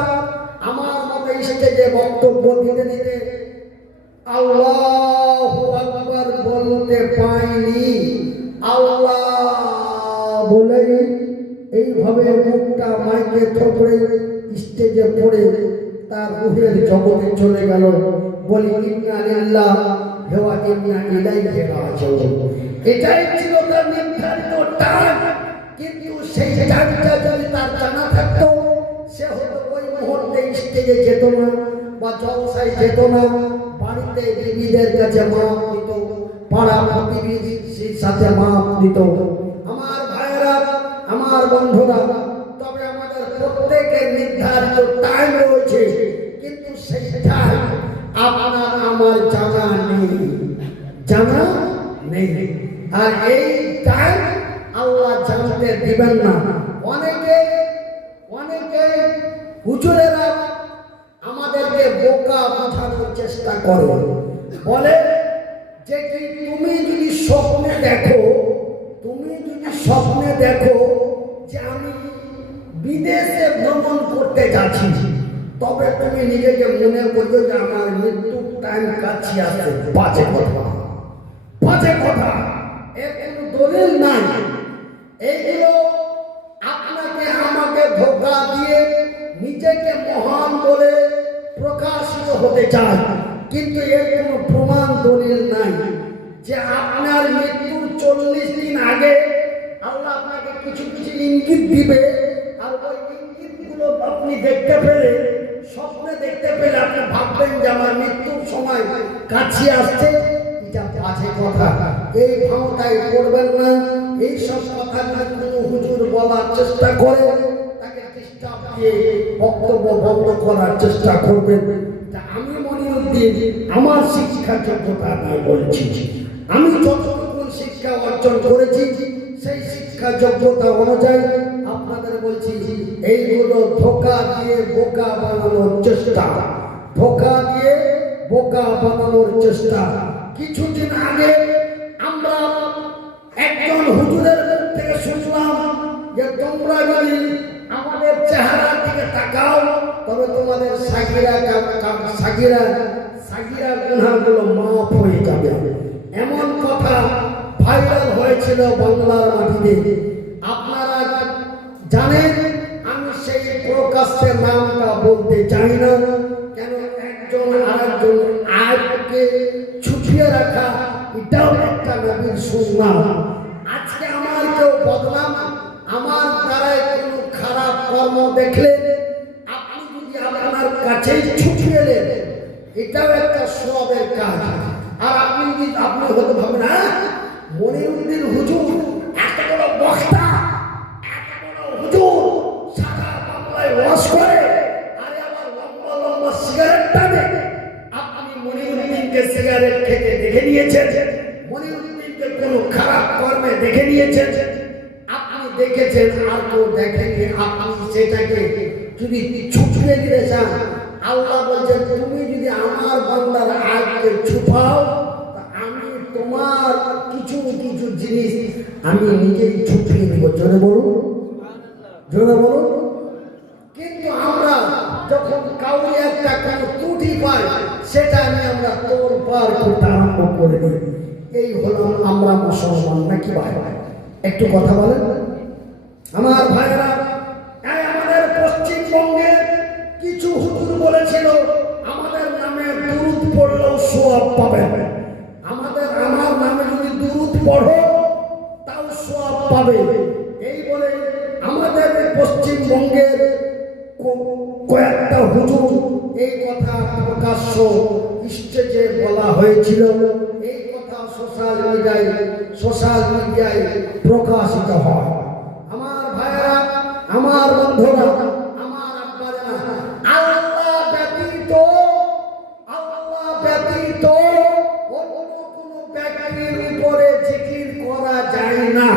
আমার মতে স্টেজে বক্তব্য দিতে আল্লাহু আকবার বলতে পাইনি আল্লাহ বলে এইভাবে মুখটা মাইকে থপড়ে স্টেজে পড়ে তার রুহের জগতে চলে গেল বলি ইন্না লিল্লাহি ওয়া ইন্না ইলাইহি রাজিউন এটাই ছিল তার নির্ধারিত টাইম কিন্তু সেই টাইমটা যদি তার জানা থাকতো সে হয়তো ওই মুহূর্তে স্টেজে যেত না বা জলসায় যেত না বাড়িতে বিবিদের কাছে মাপ দিত পাড়া প্রতিবেশীর সাথে মাপ দিত আমার ভাইয়েরা আমার বন্ধুরা তবে আমাদের প্রত্যেকের নির্ধারিত টাইম রয়েছে কিন্তু সেই টাইম আপনার আমার জানা নেই আর এই টাইম আল্লাহ জানতে দিবেন না অনেকে হুজুরেরা আমাদেরকে বোকা বোঝানোর চেষ্টা করে বলে যে কি তুমি যদি স্বপ্নে দেখো যে আমি বিদেশে ভ্রমণ করতে যাচ্ছি, তবে তুমি নিজেকে মনে করছো যে আমার মৃত্যুর টাইম কাছে আসছে। বাজে কথা, এর কোনো দলিল নাই। এইগুলো আপনাকে আমাকে ধোঁকা দিয়ে নিজেকে মহান বলে প্রকাশিত হতে চায়, কিন্তু এর কোনো প্রমাণ দলিল নাই যে আপনার মৃত্যুর 40 দিন আগে আল্লাহ আপনাকে কিছু ইঙ্গিত দিবে, আর ওই ইঙ্গিতগুলো আপনি দেখতে পেলে, স্বপ্নে দেখতে পেলে আপনি ভাববেন যে আমার মৃত্যুর সময় কাছে আসছে। এটা বাজে কথা, এই ভাবটাই করবেন না। এই সব কথা কোনো হুজুর বলার চেষ্টা করে তাকে ডিস্টার্ব দিয়ে বক্তব্য বন্ধ করার চেষ্টা করবেন। আমি মনিরুদ্দিন আমার শিক্ষা যোগ্যতা নিয়ে বলছি, আমি যতটুকু শিক্ষা অর্জন করেছি সেই শিক্ষা যোগ্যতা অনুযায়ী আপনাদের বলছি, এইগুলো ধোঁকা দিয়ে বোকা বানানোর চেষ্টা। কিছুদিন আগে আমরা একজন হুজুরের মুখ থেকে শুনলাম যে তোমরা যদি আমাদের চেহারার দিকে তাকাও তবে তোমাদের সাগিরা গুনাহগুলো মাফ হয়ে যাবে। এমন কথা ভাইরাল হয়েছিল বাংলার মাটিতে। আপনারা জানেন, আমি সেই প্রকাশ্যে নামটা বলতে চাই না, কেন একজন আরেকজন আয়াতকে ছুটিয়ে রাখা এটাও একটা নবীর সুন্নাহ। আজকে আমার কেউ বদনাম, আমার দ্বারাই কোনো খারাপ কর্ম দেখলে আপনি যদি আপনার কাছেই ছুটিয়ে এলেন, এটাও একটা সওয়াবের কাজ। আর আপনি হয়তো ভাবেন, হ্যাঁ মনিরুদ্দিন হুজুর এত বড় বক্তা, এত বড় হুজুর সারা বাংলায় ওয়াজ করে, আরে আবার লম্বা লম্বা সিগারেট টানে। আপনি মনিরুদ্দিনকে সিগারেট খেতে দেখে নিয়েছেন? মনিরুদ্দিনকে কোনো খারাপ কর্মে দেখে নিয়েছেন? আপনি দেখেছেন, আর কেউ দেখেনি। আপনি সেটাকে যদি ছুটিয়ে দিতে চান, আল্লাহ বলছেন তুমি যদি আমার বান্দার আয়াতকে ছুপাও, আমি তোমার কিছু জিনিস আমি নিজেই ছুটিয়ে দেব। জোরে বলুন। কিন্তু আমরা যখন কাউরি একটা কোনো ত্রুটি পাই, সেটা নিয়ে আমরা তোড়পাড় করতে আরম্ভ করে দিই। এই হলাম আমরা মুসলমান নাকি ভাই? একটু কথা বলেন আমার ভাইরা। আমাদের পশ্চিমবঙ্গে কিছু হুজুর বলেছিল আমাদের নামে দুরূদ পড়লেও সওয়াব পাবেন। আমার নামে যদি দুরূদ পড়ো তাও সওয়াব পাবে। এই বলে আমাদের পশ্চিমবঙ্গের কয়েকটা হুজুর এই কথা প্রকাশ্য স্টেজে বলা হয়েছিল। এই কথা সোশ্যাল মিডিয়ায় প্রকাশিত হয়। আমার ভাইয়েরা, আমার বন্ধুরা, আমার আব্বারা, আল্লাহ ব্যতীত অন্য কোনো ব্যক্তির উপরে জিকির করা যায় না।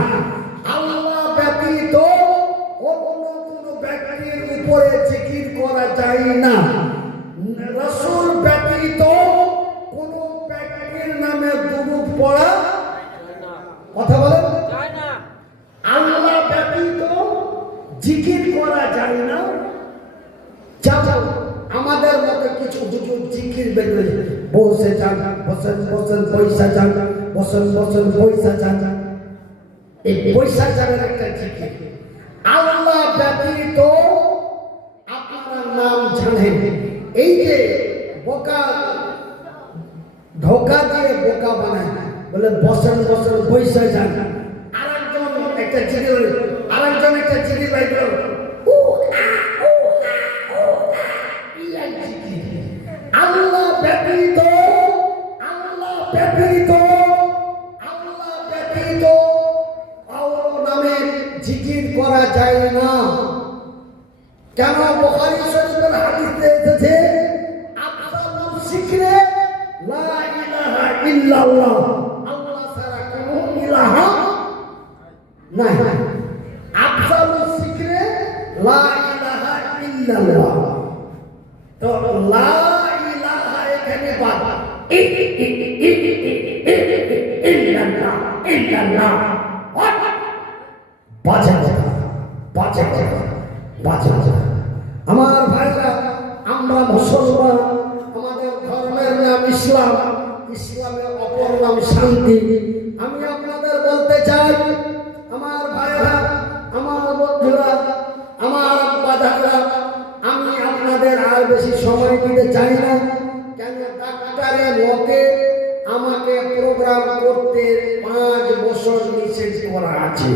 আল্লাহ ব্যতীত অন্য কোনো ব্যক্তির উপরে জিকির করা যায় না। রাসূল ব্যতীত কোনো ব্যক্তির নামে দুরূদ পড়া কথা বলেন যায় না। আল্লাহ ব্যতীত জিকির করা যায় না। যাও আমাদের মতো কিছু হুজুর জিকির বের বসে যান, বসেন পয়সা যান, বসেন পয়সা যান। এই পয়সা যানের একটা জিকির। আল্লাহ ব্যতীত আপনার নাম জানেন। এই যে বোকা ধোকা দিয়ে বোকা বানায়, বলে বসেন পয়সা যান। আরেকজন একটা জিকির বাইর করল, আল্লাহ ব্যতীত কারো নামে জিকির করা যায় না। কেন? বুখারী শরীফের হাদিসে এসেছে, আফদালুল যিকরি লা ইলাহা ইল্লাল্লাহ, আল্লাহ ছাড়া কোনো ইলাহা নাই। আফদালুল যিকরি লা ইলাহা ইল্লাল্লাহ। তো লা ইলাহা এখানে বাদ, ইল্লাল্লাহ ইল্লাল্লাহ। বাজে কথা, বাজে কথা, বাজে কথা। আমার ভাইরা, আমরা মুসলমান, আমাদের ধর্মের নাম ইসলাম, ইসলামের অপর নাম শান্তি। আমি আপনাদের বলতে চাই, আমার ভাইরা, আমার বন্ধুরা, আমার বাজাররা, আমি আপনাদের আর বেশি সময় দিতে চাই না। কেন ডাক্তারের মতে আমাকে প্রোগ্রাম করতে 5 বছর নিষেধ করা আছে।